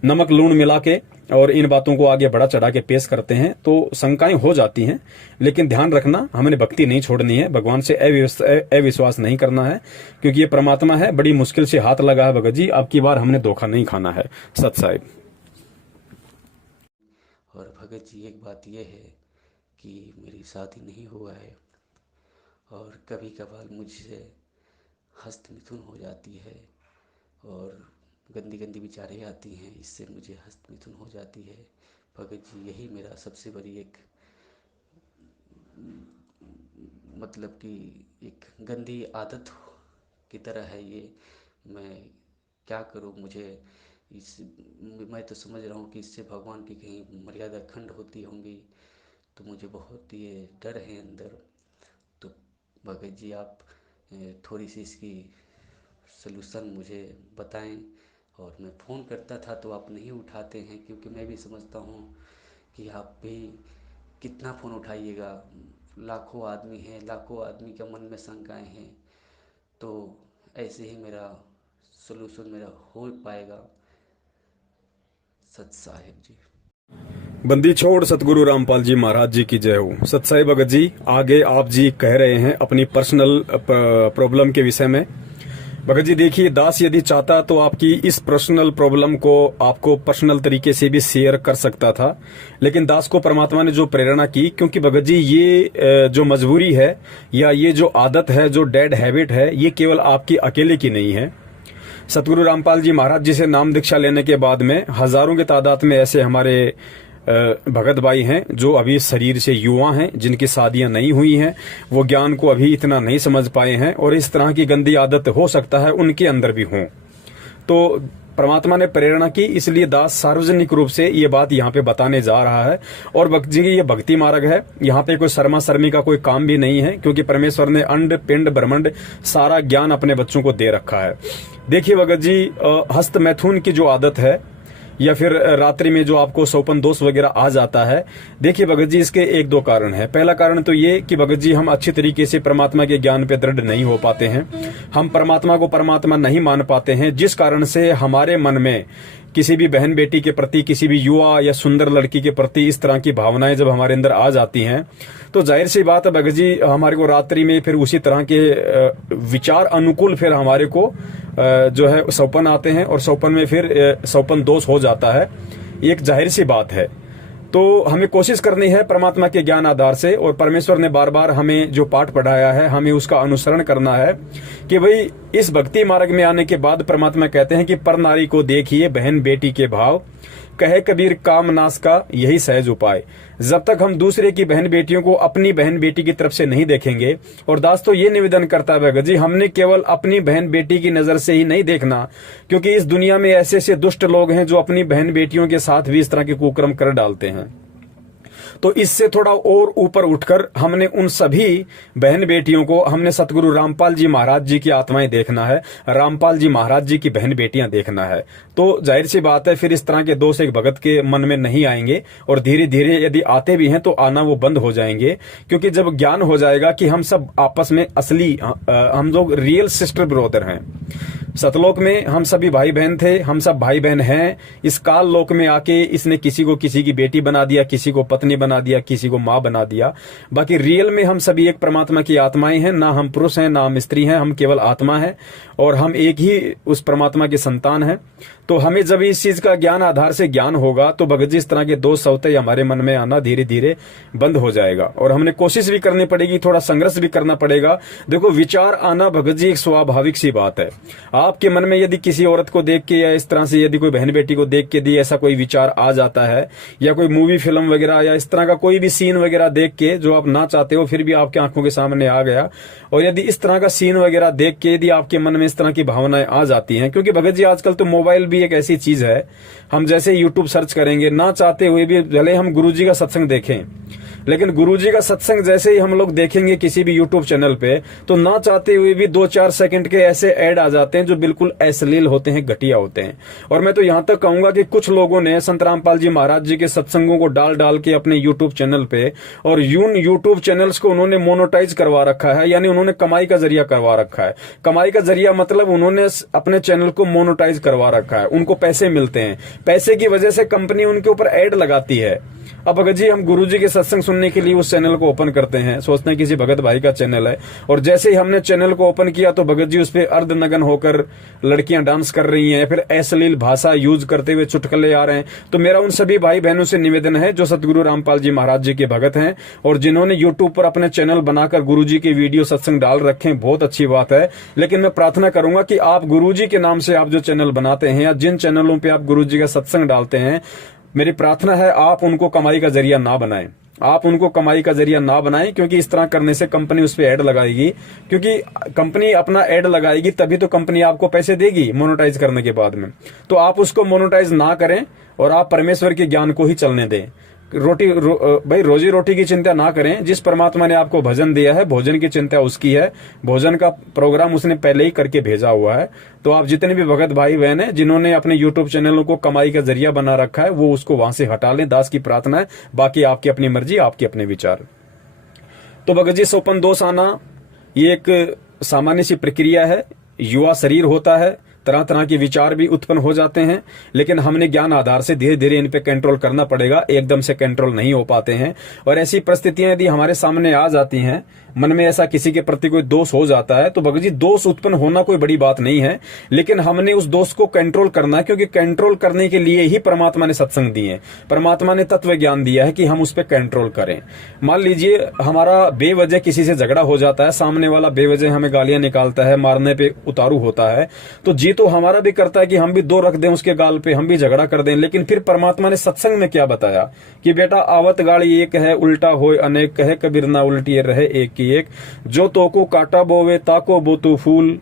नमक लूण मिला के और इन बातों को आगे बढ़ा चढ़ा के पेश करते हैं तो शंकाएं हो जाती हैं। लेकिन ध्यान रखना, हमने भक्ति नहीं छोड़नी है, भगवान से अविश्वास नहीं करना है, क्योंकि ये परमात्मा है। बड़ी मुश्किल से हाथ लगा है भगत जी, अब की बार हमने धोखा नहीं खाना है। सत साहिब। और भगत जी एक बात यह है कि मेरी शादी नहीं हुआ है और कभी कभार मुझसे हस्त मिथुन हो जाती है और गंदी गंदी विचारें आती हैं, इससे मुझे हस्त मिथुन हो जाती है। भगत जी यही मेरा सबसे बड़ी एक मतलब कि एक गंदी आदत की तरह है ये। मैं क्या करूं, मुझे इस मैं तो समझ रहा हूँ कि इससे भगवान की कहीं मर्यादा खंड होती होंगी, तो मुझे बहुत ये डर है अंदर। तो भगत जी आप थोड़ी सी इसकी सलूशन मुझे बताएं। और मैं फ़ोन करता था तो आप नहीं उठाते हैं, क्योंकि मैं भी समझता हूँ कि आप भी कितना फ़ोन उठाइएगा, लाखों आदमी हैं, लाखों आदमी के मन में शंकाएं हैं, तो ऐसे ही मेरा सलूशन मेरा हो पाएगा। सत साहिब जी। बंदी छोड़ सतगुरु रामपाल जी महाराज जी की जय हो। सत साई भगत जी, आगे आप जी कह रहे हैं अपनी पर्सनल प्रॉब्लम के विषय में। भगत जी देखिए, दास यदि चाहता तो आपकी इस पर्सनल प्रॉब्लम को आपको पर्सनल तरीके से भी शेयर कर सकता था, लेकिन दास को परमात्मा ने जो प्रेरणा की, क्योंकि भगत जी ये जो मजबूरी है या ये जो आदत है, जो डेड हैबिट है, ये केवल आपकी अकेले की नहीं है। सतगुरु रामपाल जी महाराज जी से नाम दीक्षा लेने के बाद में हजारों की तादाद में ऐसे हमारे भगत भाई हैं जो अभी शरीर से युवा हैं, जिनकी शादियां नहीं हुई हैं, वो ज्ञान को अभी इतना नहीं समझ पाए हैं और इस तरह की गंदी आदत हो सकता है उनके अंदर भी हो। तो परमात्मा ने प्रेरणा की, इसलिए दास सार्वजनिक रूप से ये बात यहाँ पे बताने जा रहा है। और भक्त जी ये भक्ति मार्ग है, यहाँ पे कोई शर्मा शर्मी का कोई काम भी नहीं है, क्योंकि परमेश्वर ने अंड पिंड ब्रह्मांड सारा ज्ञान अपने बच्चों को दे रखा है। देखिए भगत जी, हस्त मैथुन की जो आदत है या फिर रात्रि में जो आपको सौपन दोष वगैरह आ जाता है, देखिए भगत जी इसके एक दो कारण है। पहला कारण तो ये कि भगत जी हम अच्छी तरीके से परमात्मा के ज्ञान पे दृढ़ नहीं हो पाते हैं, हम परमात्मा को परमात्मा नहीं मान पाते हैं, जिस कारण से हमारे मन में किसी भी बहन बेटी के प्रति, किसी भी युवा या सुंदर लड़की के प्रति इस तरह की भावनाएं जब हमारे अंदर आ जाती हैं, तो जाहिर सी बात है भगत जी हमारे को रात्रि में फिर उसी तरह के विचार अनुकूल फिर हमारे को जो है सौपन आते हैं और सौपन में फिर सौपन दोष हो जाता है। एक जाहिर सी बात है। तो हमें कोशिश करनी है परमात्मा के ज्ञान आधार से, और परमेश्वर ने बार बार हमें जो पाठ पढ़ाया है हमें उसका अनुसरण करना है कि भाई इस भक्ति मार्ग में आने के बाद परमात्मा कहते हैं कि पर नारी को देखिए बहन बेटी के भाव, कहे कबीर काम नाश का यही सहज उपाय। जब तक हम दूसरे की बहन बेटियों को अपनी बहन बेटी की तरफ से नहीं देखेंगे, और दास तो ये निवेदन करता है भगत जी, हमने केवल अपनी बहन बेटी की नजर से ही नहीं देखना, क्योंकि इस दुनिया में ऐसे ऐसे दुष्ट लोग हैं जो अपनी बहन बेटियों के साथ भी इस तरह के कुकर्म कर डालते हैं। तो इससे थोड़ा और ऊपर उठकर हमने उन सभी बहन बेटियों को, हमने सतगुरु रामपाल जी महाराज जी की आत्माएं देखना है, रामपाल जी महाराज जी की बहन बेटियां देखना है। तो जाहिर सी बात है फिर इस तरह के दोष एक भगत के मन में नहीं आएंगे, और धीरे धीरे यदि आते भी हैं तो आना वो बंद हो जाएंगे, क्योंकि जब ज्ञान हो जाएगा कि हम सब आपस में असली, हम लोग रियल सिस्टर ब्रदर हैं। सतलोक में हम सभी भाई बहन थे, हम सब भाई बहन हैं। इस काल लोक में आके इसने किसी को किसी की बेटी बना दिया, किसी को पत्नी बना दिया, किसी को माँ बना दिया। बाकी रियल में हम सभी एक परमात्मा की आत्माएं हैं, ना हम पुरुष हैं ना हम स्त्री हैं, हम केवल आत्मा है और हम एक ही उस परमात्मा के संतान हैं। तो हमें जब इस चीज का ज्ञान आधार से ज्ञान होगा तो भगत जी इस तरह के दोष सौते हमारे मन में आना धीरे धीरे बंद हो जाएगा, और हमने कोशिश भी करनी पड़ेगी, थोड़ा संघर्ष भी करना पड़ेगा। देखो विचार आना भगत जी एक स्वाभाविक सी बात है। आपके मन में यदि किसी औरत को देख के या इस तरह से यदि कोई बहन बेटी को देख के ऐसा कोई विचार आ जाता है, या कोई मूवी फिल्म वगैरह या इस तरह का कोई भी सीन वगैरह देख के जो आप ना चाहते हो फिर भी आपके आंखों के सामने आ गया, और यदि इस तरह का सीन वगैरह देख के यदि आपके मन में इस तरह की भावनाएं आ जाती हैं, क्योंकि भगत जी आजकल तो मोबाइल भी एक ऐसी चीज है, हम जैसे यूट्यूब सर्च करेंगे ना चाहते हुए भी, भले हम गुरुजी का सत्संग देखें लेकिन गुरुजी का सत्संग जैसे ही हम लोग देखेंगे किसी भी यूट्यूब चैनल पे, तो ना चाहते हुए भी 2-4 सेकंड के ऐसे ऐड आ जाते हैं जो बिल्कुल अश्लील होते हैं, घटिया होते हैं। और मैं तो यहां तक कहूंगा कि कुछ लोगों ने संत रामपाल जी महाराज जी के सत्संगों को डाल डाल के अपने यूट्यूब चैनल पे, और यूट्यूब चैनल्स को उन्होंने मोनेटाइज करवा रखा है, यानी उन्होंने कमाई का जरिया करवा रखा है। कमाई का जरिया मतलब उन्होंने अपने चैनल को मोनेटाइज करवा रखा है, उनको पैसे मिलते हैं, पैसे की वजह से कंपनी उनके ऊपर ऐड लगाती है। अब भगत जी हम गुरुजी के सत्संग सुनने के लिए उस चैनल को ओपन करते हैं, सोचते हैं किसी भगत भाई का चैनल है, और जैसे ही हमने चैनल को ओपन किया तो भगत जी उस पर अर्धनग्न होकर लड़कियां डांस कर रही हैं, फिर अश्लील भाषा यूज करते हुए चुटकुले आ रहे हैं। तो मेरा उन सभी भाई बहनों से निवेदन है जो सतगुरु रामपाल जी महाराज जी के भगत हैं और जिन्होंने यूट्यूब पर अपने चैनल बनाकर गुरुजी के वीडियो सत्संग डाल रखे हैं, बहुत अच्छी बात है, लेकिन मैं प्रार्थना करूंगा कि आप गुरुजी के नाम से आप जो चैनल बनाते हैं या जिन चैनलों पे आप गुरुजी का सत्संग डालते हैं, मेरी प्रार्थना है आप उनको कमाई का जरिया ना बनाएं। आप उनको कमाई का जरिया ना बनाएं, क्योंकि इस तरह करने से कंपनी उस पर ऐड लगाएगी, क्योंकि कंपनी अपना ऐड लगाएगी तभी तो कंपनी आपको पैसे देगी मोनेटाइज करने के बाद में। तो आप उसको मोनेटाइज ना करें और आप परमेश्वर के ज्ञान को ही चलने दें। भाई रोजी रोटी की चिंता ना करें, जिस परमात्मा ने आपको भजन दिया है भोजन की चिंता उसकी है, भोजन का प्रोग्राम उसने पहले ही करके भेजा हुआ है। तो आप जितने भी भगत भाई बहन हैं जिन्होंने अपने यूट्यूब चैनलों को कमाई का जरिया बना रखा है, वो उसको वहां से हटा लें, दास की प्रार्थना है। बाकी आपकी अपनी मर्जी, आपके अपने विचार। तो भगत जी सोपन दोष आना ये एक सामान्य सी प्रक्रिया है, युवा शरीर होता है, तरह तरह के विचार भी उत्पन्न हो जाते हैं, लेकिन हमने ज्ञान आधार से धीरे धीरे इन पे कंट्रोल करना पड़ेगा, एकदम से कंट्रोल नहीं हो पाते हैं। और ऐसी परिस्थितियां यदि हमारे सामने आ जाती हैं, मन में ऐसा किसी के प्रति कोई दोष हो जाता है, तो भगत जी दोष उत्पन्न होना कोई बड़ी बात नहीं है, लेकिन हमने उस दोष को कंट्रोल करना है, क्योंकि कंट्रोल करने के लिए ही परमात्मा ने सत्संग दिए, परमात्मा ने तत्व ज्ञान दिया है कि हम उस पर कंट्रोल करें। मान लीजिए हमारा बेवजह किसी से झगड़ा हो जाता है, सामने वाला बेवजह हमें गालियां निकालता है, मारने पे उतारू होता है, तो जी तो हमारा भी करता है कि हम भी 2 रख दें उसके गाल पे, हम भी झगड़ा कर दें। लेकिन फिर परमात्मा ने सत्संग में क्या बताया कि बेटा आवत गाड़ी एक है, उल्टा होए अनेक, कहे कबीर ना उल्टी रहे एक की एक, जो तो को काटा बोवे ताको बोतु फूल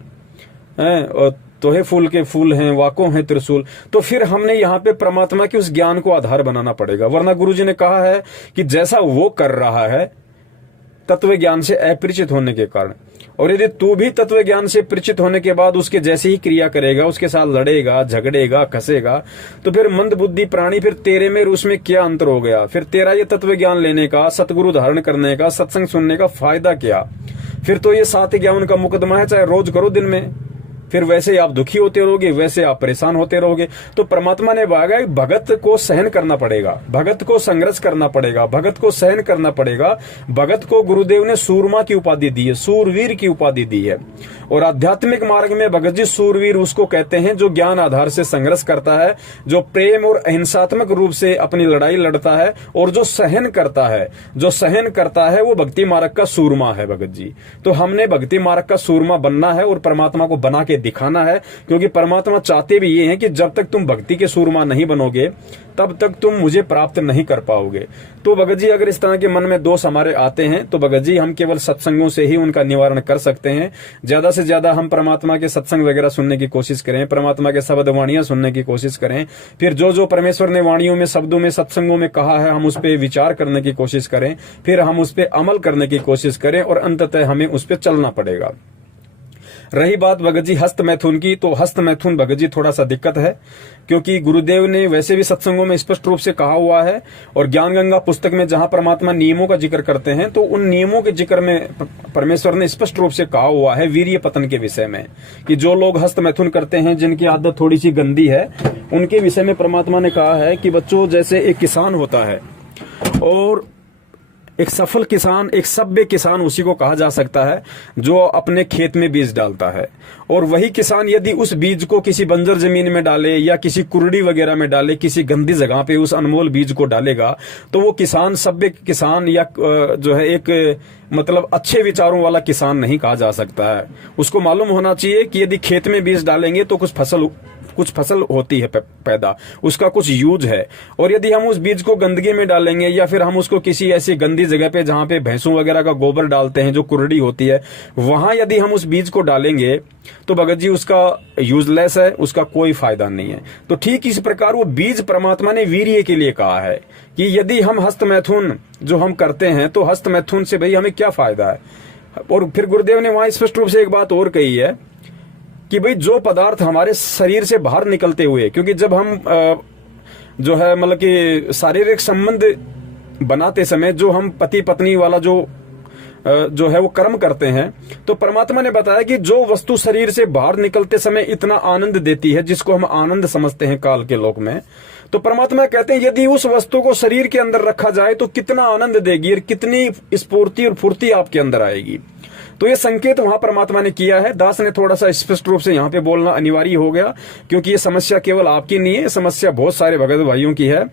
है, और तोहे फूल के फूल हैं, वाको हैं त्रिशूल। तो फिर हमने यहाँ पे परमात्मा के उस ज्ञान को आधार बनाना पड़ेगा, वरना गुरुजी ने कहा है कि जैसा वो कर रहा है तत्व ज्ञान से अपरिचित होने के कारण, और यदि तू भी तत्व ज्ञान से परिचित होने के बाद उसके जैसे ही क्रिया करेगा, उसके साथ लड़ेगा, झगड़ेगा, खसेगा, तो फिर मंद बुद्धि प्राणी, फिर तेरे में उसमें क्या अंतर हो गया? फिर तेरा ये तत्व ज्ञान लेने का, सतगुरु धारण करने का, सत्संग सुनने का फायदा क्या? फिर तो ये 7 ज्ञान का मुकदमा है, चाहे रोज करो दिन में, फिर वैसे ही आप दुखी होते रहोगे, वैसे आप परेशान होते रहोगे। तो परमात्मा ने कहा भगत को सहन करना पड़ेगा, भगत को संघर्ष करना पड़ेगा, भगत को सहन करना पड़ेगा। भगत को गुरुदेव ने सूरमा की उपाधि दी है, सूरवीर की उपाधि दी है। और आध्यात्मिक मार्ग में भगत जी सूरवीर उसको कहते हैं जो ज्ञान आधार से संघर्ष करता है, जो प्रेम और अहिंसात्मक रूप से अपनी लड़ाई लड़ता है, और जो सहन करता है, जो सहन करता है वो भक्ति मार्ग का सूरमा है भगत जी। तो हमने भक्ति मार्ग का सूरमा बनना है और परमात्मा को बना के दिखाना है, क्योंकि परमात्मा चाहते भी ये हैं कि जब तक तुम भक्ति के सूरमा नहीं बनोगे तब तक तुम मुझे प्राप्त नहीं कर पाओगे। तो भगत जी अगर इस तरह के मन में दोष हमारे आते हैं तो भगत जी हम केवल सत्संगों से ही उनका निवारण कर सकते हैं। ज्यादा से ज्यादा हम परमात्मा के सत्संग वगैरह सुनने की कोशिश करें, परमात्मा के शब्द वाणियां सुनने की कोशिश करें, फिर जो जो परमेश्वर ने वाणियों में, शब्दों में, सत्संगों में कहा है हम उस पर विचार करने की कोशिश करें, फिर हम उस पर अमल करने की कोशिश करें, और अंततः हमें उस पर चलना पड़ेगा। रही बात भगत जी हस्त मैथुन की, तो हस्त मैथुन भगत जी थोड़ा सा दिक्कत है, क्योंकि गुरुदेव ने वैसे भी सत्संगों में स्पष्ट रूप से कहा हुआ है, और ज्ञान गंगा पुस्तक में जहां परमात्मा नियमों का जिक्र करते हैं तो उन नियमों के जिक्र में परमेश्वर ने स्पष्ट रूप से कहा हुआ है वीर्य पतन के विषय में, कि जो लोग हस्त मैथुन करते हैं, जिनकी आदत थोड़ी सी गंदी है, उनके विषय में परमात्मा ने कहा है कि बच्चों जैसे एक किसान होता है, और एक सफल किसान, एक सभ्य किसान उसी को कहा जा सकता है जो अपने खेत में बीज डालता है। और वही किसान यदि उस बीज को किसी बंजर जमीन में डाले या किसी कुरड़ी वगैरह में डाले, किसी गंदी जगह पे उस अनमोल बीज को डालेगा, तो वो किसान सभ्य किसान या जो है एक मतलब अच्छे विचारों वाला किसान नहीं कहा जा सकता है। उसको मालूम होना चाहिए कि यदि खेत में बीज डालेंगे तो कुछ फसल कुछ फसल होती है पैदा, उसका कुछ यूज है, और यदि हम उस बीज को गंदगी में डालेंगे या फिर हम उसको किसी ऐसी गंदी जगह पे जहां पे भैंसों वगैरह का गोबर डालते हैं, जो कुरड़ी होती है, वहां यदि हम उस बीज को डालेंगे तो भगत जी उसका यूजलेस है, उसका कोई फायदा नहीं है। तो ठीक इस प्रकार वो बीज परमात्मा ने वीर्य के लिए कहा है कि यदि हम हस्त मैथुन जो हम करते हैं तो हस्त मैथुन से भाई हमें क्या फायदा है। और फिर गुरुदेव ने वहां स्पष्ट रूप से एक बात और कही है कि भाई जो पदार्थ हमारे शरीर से बाहर निकलते हुए, क्योंकि जब हम जो है मतलब कि शारीरिक संबंध बनाते समय जो हम पति पत्नी वाला जो है वो कर्म करते हैं, तो परमात्मा ने बताया कि जो वस्तु शरीर से बाहर निकलते समय इतना आनंद देती है, जिसको हम आनंद समझते हैं काल के लोक में, तो परमात्मा कहते हैं यदि उस वस्तु को शरीर के अंदर रखा जाए तो कितना आनंद देगी और कितनी स्फूर्ति और फुर्ती आपके अंदर आएगी। तो ये संकेत वहां परमात्मा ने किया है। दास ने थोड़ा सा स्पष्ट रूप से यहाँ पे बोलना अनिवार्य हो गया, क्योंकि ये समस्या केवल आपकी नहीं है, समस्या बहुत सारे भगत भाइयों की है।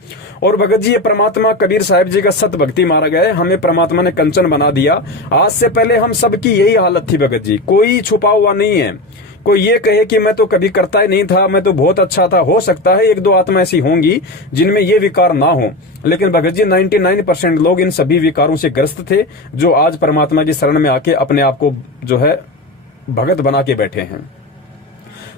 और भगत जी, ये परमात्मा कबीर साहिब जी का सत भक्ति मारा गया है, हमें परमात्मा ने कंचन बना दिया। आज से पहले हम सबकी यही हालत थी भगत जी, कोई छुपा हुआ नहीं है। कोई ये कहे कि मैं तो कभी करता ही नहीं था, मैं तो बहुत अच्छा था, हो सकता है एक दो आत्मा ऐसी होंगी जिनमें ये विकार ना हो, लेकिन भगत जी 99% लोग इन सभी विकारों से ग्रस्त थे, जो आज परमात्मा की शरण में आके अपने आप को जो है भगत बना के बैठे हैं।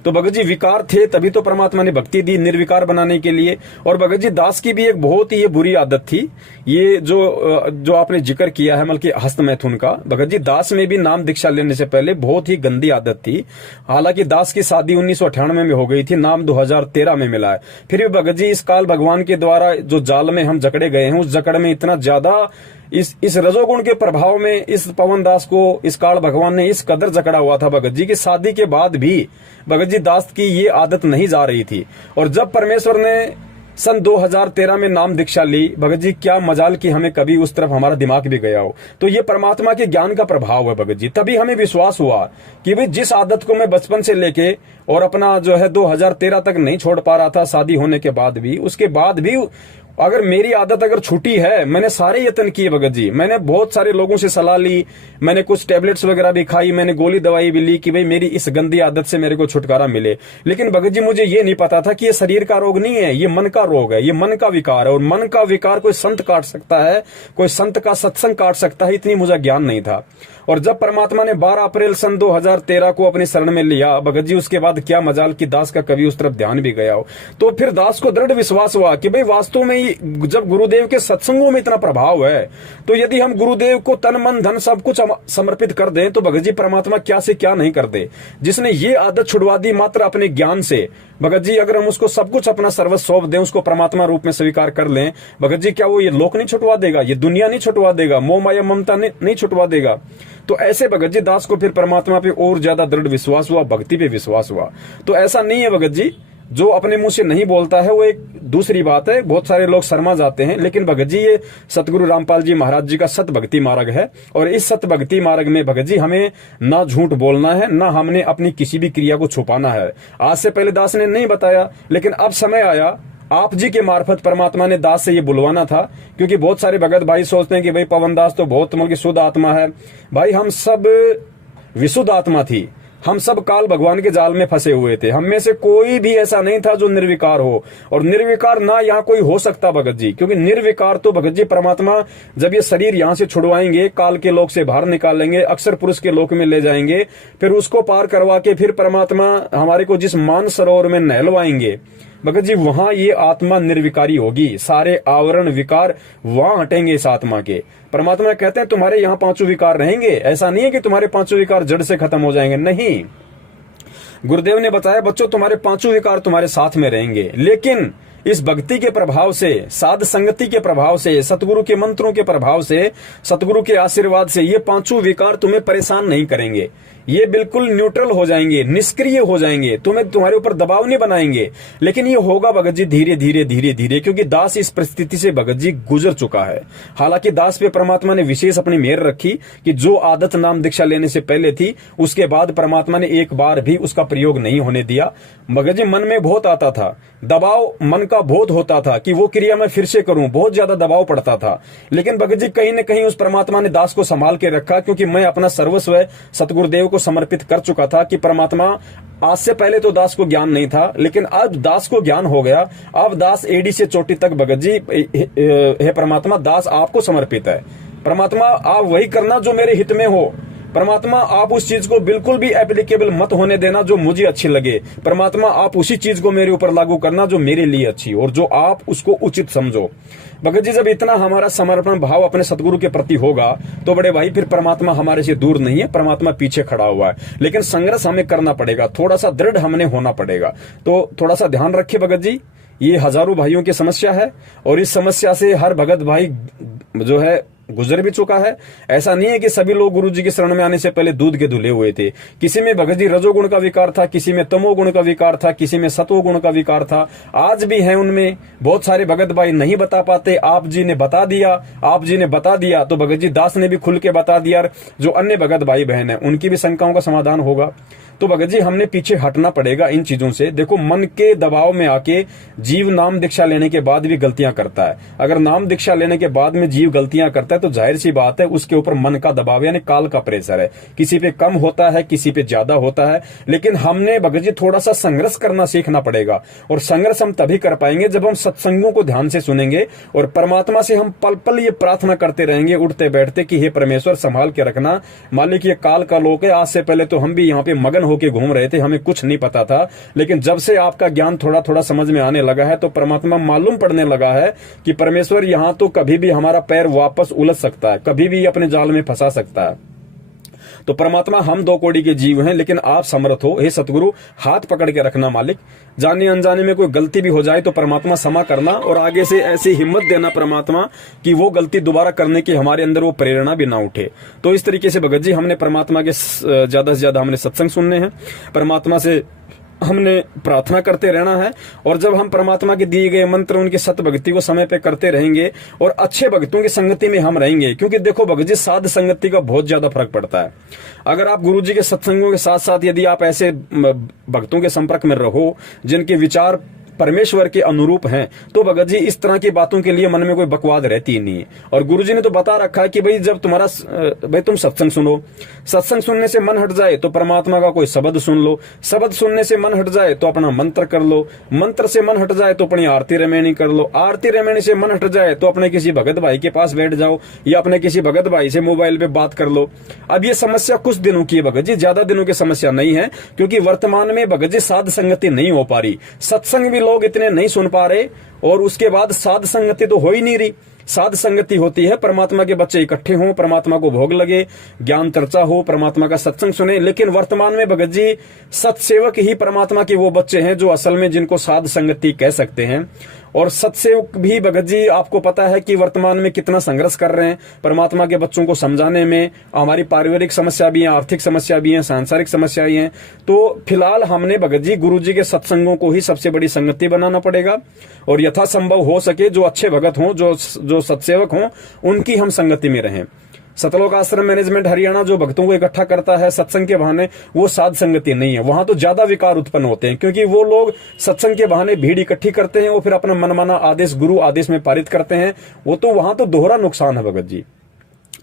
तो भगत जी विकार थे, तभी तो परमात्मा ने भक्ति दी निर्विकार बनाने के लिए। और भगत जी दास की भी एक बहुत ही ये बुरी आदत थी, ये जो आपने जिक्र किया है मतलब कि हस्त मैथुन का। भगत जी दास में भी नाम दीक्षा लेने से पहले बहुत ही गंदी आदत थी। हालांकि दास की शादी 1998 में हो गई थी, नाम 2013 में मिला है। फिर भी भगत जी इस काल भगवान के द्वारा जो जाल में हम जकड़े गए हैं, उस जकड़ में इतना ज्यादा इस रजोगुण के प्रभाव में इस पवन दास को इस काल भगवान ने इस कदर जकड़ा हुआ था भगत जी की शादी के बाद भी भगत जी दास की ये आदत नहीं जा रही थी। और जब परमेश्वर ने सन 2013 में नाम दीक्षा ली, भगत जी क्या मजाल कि हमें कभी उस तरफ हमारा दिमाग भी गया हो। तो ये परमात्मा के ज्ञान का प्रभाव है भगत जी। तभी हमें विश्वास हुआ कि भाई जिस आदत को मैं बचपन से लेके और अपना जो है 2013 तक नहीं छोड़ पा रहा था, शादी होने के बाद भी, उसके बाद भी अगर मेरी आदत अगर छूटी है, मैंने सारे यत्न किए भगत जी, मैंने बहुत सारे लोगों से सलाह ली, मैंने कुछ टेबलेट्स वगैरह भी खाई, मैंने गोली दवाई भी ली कि भाई मेरी इस गंदी आदत से मेरे को छुटकारा मिले। लेकिन भगत जी मुझे ये नहीं पता था कि ये शरीर का रोग नहीं है, ये मन का रोग है, ये मन का विकार है। और मन का विकार कोई संत काट सकता है, कोई संत का सत्संग काट सकता है, इतनी मुझे ज्ञान नहीं था। और जब परमात्मा ने 12 अप्रैल सन 2013 को अपनी शरण में लिया भगत जी, उसके बाद क्या मजाल कि दास का कभी उस तरफ ध्यान भी गया हो। तो फिर दास को दृढ़ विश्वास हुआ कि भाई वास्तव में जब गुरुदेव के सत्संगों में इतना प्रभाव है, तो यदि हम गुरुदेव को तन मन धन सब कुछ समर्पित कर दें तो भगत जी परमात्मा क्या से क्या नहीं कर दे। जिसने ये आदत छुड़वा दी मात्र अपने ज्ञान से, भगत जी अगर हम उसको सब कुछ अपना सर्वस्व सौंप दें, उसको परमात्मा रूप में स्वीकार कर लें, भगत जी क्या वो ये लोक नहीं छुटवा देगा, ये दुनिया नहीं छुटवा देगा, मोह माया ममता नहीं छुटवा देगा। तो ऐसे भगत जी दास को फिर परमात्मा पे और ज्यादा दृढ़ विश्वास हुआ, भक्ति पे विश्वास हुआ। तो ऐसा नहीं है भगत जी, जो अपने मुंह से नहीं बोलता है वो एक दूसरी बात है, बहुत सारे लोग शर्मा जाते हैं। लेकिन भगत जी ये सतगुरु रामपाल जी महाराज जी का सत भक्ति मार्ग है, और इस सत भक्ति मार्ग में भगत जी हमें ना झूठ बोलना है, ना हमने अपनी किसी भी क्रिया को छुपाना है। आज से पहले दास ने नहीं बताया, लेकिन अब समय आया, आप जी के मार्फत परमात्मा ने दास से ये बुलवाना था। क्योंकि बहुत सारे भगत भाई सोचते हैं कि भाई पवन दास तो बहुत मतलब की शुद्ध आत्मा है। भाई हम सब विशुद्ध आत्मा थी, हम सब काल भगवान के जाल में फंसे हुए थे। हम में से कोई भी ऐसा नहीं था जो निर्विकार हो, और निर्विकार ना यहाँ कोई हो सकता भगत जी, क्योंकि निर्विकार तो भगत जी परमात्मा जब ये शरीर यहाँ से छुड़वाएंगे, काल के लोक से बाहर निकालेंगे, अक्षर पुरुष के लोक में ले जाएंगे, फिर उसको पार करवा के फिर परमात्मा हमारे को जिस मान सरोवर में नहलवाएंगे भगत जी, वहां ये आत्मा निर्विकारी होगी। सारे आवरण विकार वहां हटेंगे इस आत्मा के। परमात्मा कहते हैं तुम्हारे यहाँ 5 विकार रहेंगे। ऐसा नहीं है कि तुम्हारे 5 विकार जड़ से खत्म हो जाएंगे, नहीं। गुरुदेव ने बताया बच्चों तुम्हारे 5 विकार तुम्हारे साथ में रहेंगे, लेकिन इस भक्ति के प्रभाव से, साध संगति के प्रभाव से, सतगुरु के मंत्रों के प्रभाव से, सतगुरु के आशीर्वाद से ये 5 विकार तुम्हें परेशान नहीं करेंगे। ये बिल्कुल न्यूट्रल हो जाएंगे, निष्क्रिय हो जाएंगे, तुम्हारे ऊपर दबाव नहीं बनाएंगे। लेकिन ये होगा भगत जी धीरे धीरे धीरे धीरे, क्योंकि दास इस परिस्थिति से भगत जी गुजर चुका है। हालांकि दास पे परमात्मा ने विशेष अपनी मेहर रखी कि जो आदत नाम दीक्षा लेने से पहले थी, उसके बाद परमात्मा ने एक बार भी उसका प्रयोग नहीं होने दिया। भगत जी मन में बहुत आता था, दबाव मन का बहुत होता था कि वो क्रिया मैं फिर से करूं, बहुत ज्यादा दबाव पड़ता था। लेकिन भगत जी कहीं न कहीं उस परमात्मा ने दास को संभाल के रखा, क्योंकि मैं अपना सर्वस्व सतगुरुदेव को समर्पित कर चुका था कि परमात्मा, आज से पहले तो दास को ज्ञान नहीं था, लेकिन अब दास को ज्ञान हो गया। अब दास एडी से चोटी तक भगत जी, हे परमात्मा, दास आपको समर्पित है। परमात्मा आप वही करना जो मेरे हित में हो। परमात्मा आप उस चीज को बिल्कुल भी एप्लीकेबल मत होने देना जो मुझे अच्छी लगे। परमात्मा आप उसी चीज को मेरे ऊपर लागू करना जो मेरे लिए अच्छी और जो आप उसको उचित समझो। भगत जी जब इतना हमारा समर्पण भाव अपने सतगुरु के प्रति होगा तो बड़े भाई फिर परमात्मा हमारे से दूर नहीं है, परमात्मा पीछे खड़ा हुआ है। लेकिन संघर्ष हमें करना पड़ेगा, थोड़ा सा दृढ़ हमने होना पड़ेगा। तो थोड़ा सा ध्यान रखिए भगत जी, ये हजारों भाइयों की समस्या है और इस समस्या से हर भगत भाई जो है गुजर भी चुका है। ऐसा नहीं है कि सभी लोग गुरुजी के शरण में आने से पहले दूध के धुले हुए थे। किसी में भगत जी रजोगुण का विकार था, किसी में तमोगुण का विकार था, किसी में सतोगुण का विकार था। आज भी है उनमें। बहुत सारे भगत भाई नहीं बता पाते, आप जी ने बता दिया, आप जी ने बता दिया तो भगत जी दास ने भी खुल के बता दिया। जो अन्य भगत भाई बहन है उनकी भी शंकाओं का समाधान होगा। तो भगत जी हमने पीछे हटना पड़ेगा इन चीजों से। देखो, मन के दबाव में आके जीव नाम दीक्षा लेने के बाद भी गलतियां करता है। अगर नाम दीक्षा लेने के बाद में जीव गलतियां करता है तो जाहिर सी बात है उसके ऊपर मन का दबाव यानी काल का प्रेशर है। किसी पे कम होता है, किसी पे ज्यादा होता है। लेकिन हमने भगत जी थोड़ा सा संघर्ष करना सीखना पड़ेगा और संघर्ष हम तभी कर पाएंगे जब हम सत्संगों को ध्यान से सुनेंगे और परमात्मा से हम पल पल ये प्रार्थना करते रहेंगे उठते बैठते कि हे परमेश्वर संभाल के रखना, मालिक ये काल का लोक है। आज से पहले तो हम भी यहाँ पे मगन होके घूम रहे थे, हमें कुछ नहीं पता था। लेकिन जब से आपका ज्ञान थोड़ा थोड़ा समझ में आने लगा है तो परमात्मा मालूम पड़ने लगा है कि परमेश्वर यहाँ तो कभी भी हमारा पैर वापस उलझ सकता है, कभी भी अपने जाल में फंसा सकता है। तो परमात्मा हम दो कोड़ी के जीव हैं, लेकिन आप समर्थ हो। हे सतगुरु, हाथ पकड़ के रखना मालिक। जाने अनजाने में कोई गलती भी हो जाए तो परमात्मा क्षमा करना और आगे से ऐसी हिम्मत देना परमात्मा कि वो गलती दोबारा करने की हमारे अंदर वो प्रेरणा भी ना उठे। तो इस तरीके से भगत जी हमने परमात्मा के ज्यादा से ज्यादा हमने सत्संग सुनने हैं, परमात्मा से हमने प्रार्थना करते रहना है। और जब हम परमात्मा के दिए गए मंत्र, उनकी सत भक्ति को समय पे करते रहेंगे और अच्छे भक्तों की संगति में हम रहेंगे, क्योंकि देखो भगत जी साध संगति का बहुत ज्यादा फर्क पड़ता है। अगर आप गुरुजी के सत्संगों के साथ साथ यदि आप ऐसे भक्तों के संपर्क में रहो जिनके विचार परमेश्वर के अनुरूप हैं तो भगत जी इस तरह की बातों के लिए मन में कोई बकवाद रहती ही नहीं है। और गुरुजी ने तो बता रखा है कि भाई जब तुम सत्संग सुनो, सत्संग सुनने से मन हट जाए तो परमात्मा का कोई शब्द सुन लो, शब्द सुनने से मन हट जाए तो अपना मंत्र कर लो, मंत्र से मन हट जाए तो अपनी आरती रमैनी कर लो, आरती रमैनी से मन हट जाए तो अपने किसी भगत भाई के पास बैठ जाओ या अपने किसी भगत भाई से मोबाइल पे बात कर लो। अब ये समस्या कुछ दिनों की है भगत जी, ज्यादा दिनों की समस्या नहीं है, क्योंकि वर्तमान में भगत जी साध संगति नहीं हो पा रही, सत्संग भी लोग इतने नहीं सुन पा रहे और उसके बाद साध संगति तो हो ही नहीं रही। साध संगति होती है परमात्मा के बच्चे इकट्ठे हों, परमात्मा को भोग लगे, ज्ञान चर्चा हो, परमात्मा का सत्संग सुने। लेकिन वर्तमान में भगत जी सत्सेवक ही परमात्मा के वो बच्चे हैं जो असल में जिनको साध संगति कह सकते हैं। और सत्सेवक भी भगत जी आपको पता है कि वर्तमान में कितना संघर्ष कर रहे हैं परमात्मा के बच्चों को समझाने में। हमारी पारिवारिक समस्या भी है, आर्थिक समस्या भी है, सांसारिक समस्या भी है। तो फिलहाल हमने भगत जी गुरु जी के सत्संगों को ही सबसे बड़ी संगति बनाना पड़ेगा और यथासंभव हो सके जो अच्छे भगत हों, जो सत्सेवक हों, उनकी हम संगति में रहें। सतलोक आश्रम मैनेजमेंट हरियाणा जो भक्तों को इकट्ठा करता है सत्संग के बहाने, वो साध संगति नहीं है। वहां तो ज्यादा विकार उत्पन्न होते हैं, क्योंकि वो लोग सत्संग के बहाने भीड़ इकट्ठी करते हैं और फिर अपना मनमाना आदेश गुरु आदेश में पारित करते हैं। वो तो वहां तो दोहरा नुकसान है भगत जी।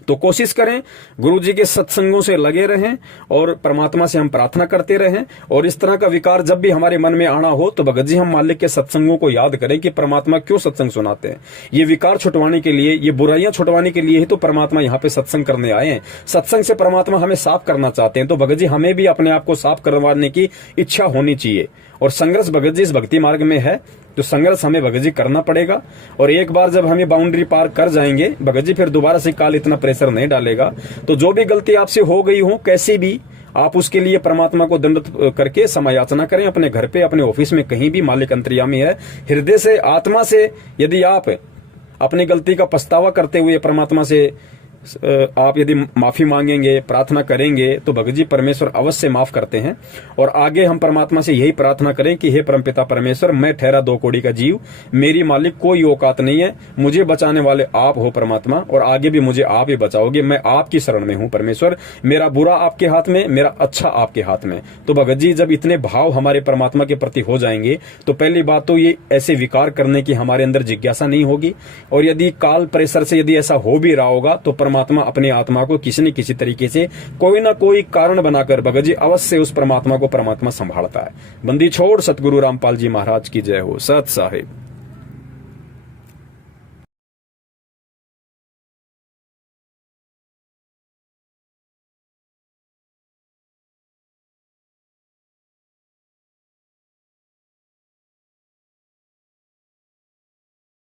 तो कोशिश करें गुरु जी के सत्संगों से लगे रहें और परमात्मा से हम प्रार्थना करते रहें। और इस तरह का विकार जब भी हमारे मन में आना हो तो भगत जी हम मालिक के सत्संगों को याद करें कि परमात्मा क्यों सत्संग सुनाते हैं। ये विकार छुटवाने के लिए, ये बुराइयां छुटवाने के लिए ही तो परमात्मा यहाँ पे सत्संग करने आए हैं। सत्संग से परमात्मा हमें साफ करना चाहते हैं। तो भगत जी हमें भी अपने आप को साफ करवाने की इच्छा होनी चाहिए। और संघर्ष भगत जी इस भक्ति मार्ग में है तो संघर्ष हमें भगत जी करना पड़ेगा। और एक बार जब हम ये बाउंड्री पार कर जाएंगे भगत जी, फिर दोबारा से काल इतना प्रेशर नहीं डालेगा। तो जो भी गलती आपसे हो गई हो कैसी भी, आप उसके लिए परमात्मा को दंडित करके समायाचना करें अपने घर पे, अपने ऑफिस में, कहीं भी। मालिक अंतर्यामी है। हृदय से, आत्मा से यदि आप अपनी गलती का पछतावा करते हुए परमात्मा से आप यदि माफी मांगेंगे, प्रार्थना करेंगे तो भगत जी परमेश्वर अवश्य माफ करते हैं। और आगे हम परमात्मा से यही प्रार्थना करें कि हे परमपिता परमेश्वर, मैं ठहरा 2 कौड़ी का जीव, मेरी मालिक कोई औकात नहीं है, मुझे बचाने वाले आप हो परमात्मा, और आगे भी मुझे आप ही बचाओगे। मैं आपकी शरण में हूं परमेश्वर, मेरा बुरा आपके हाथ में, मेरा अच्छा आपके हाथ में। तो भगत जी जब इतने भाव हमारे परमात्मा के प्रति हो जाएंगे तो पहली बात तो ये ऐसे विकार करने की हमारे अंदर जिज्ञासा नहीं होगी। और यदि काल प्रेशर से यदि ऐसा हो भी रहा होगा तो परमात्मा अपनी आत्मा को किसी न किसी तरीके से कोई ना कोई कारण बनाकर भगत जी अवश्य उस परमात्मा को परमात्मा संभालता है। बंदी छोड़ सतगुरु रामपाल जी महाराज की जय हो। सत साहिब।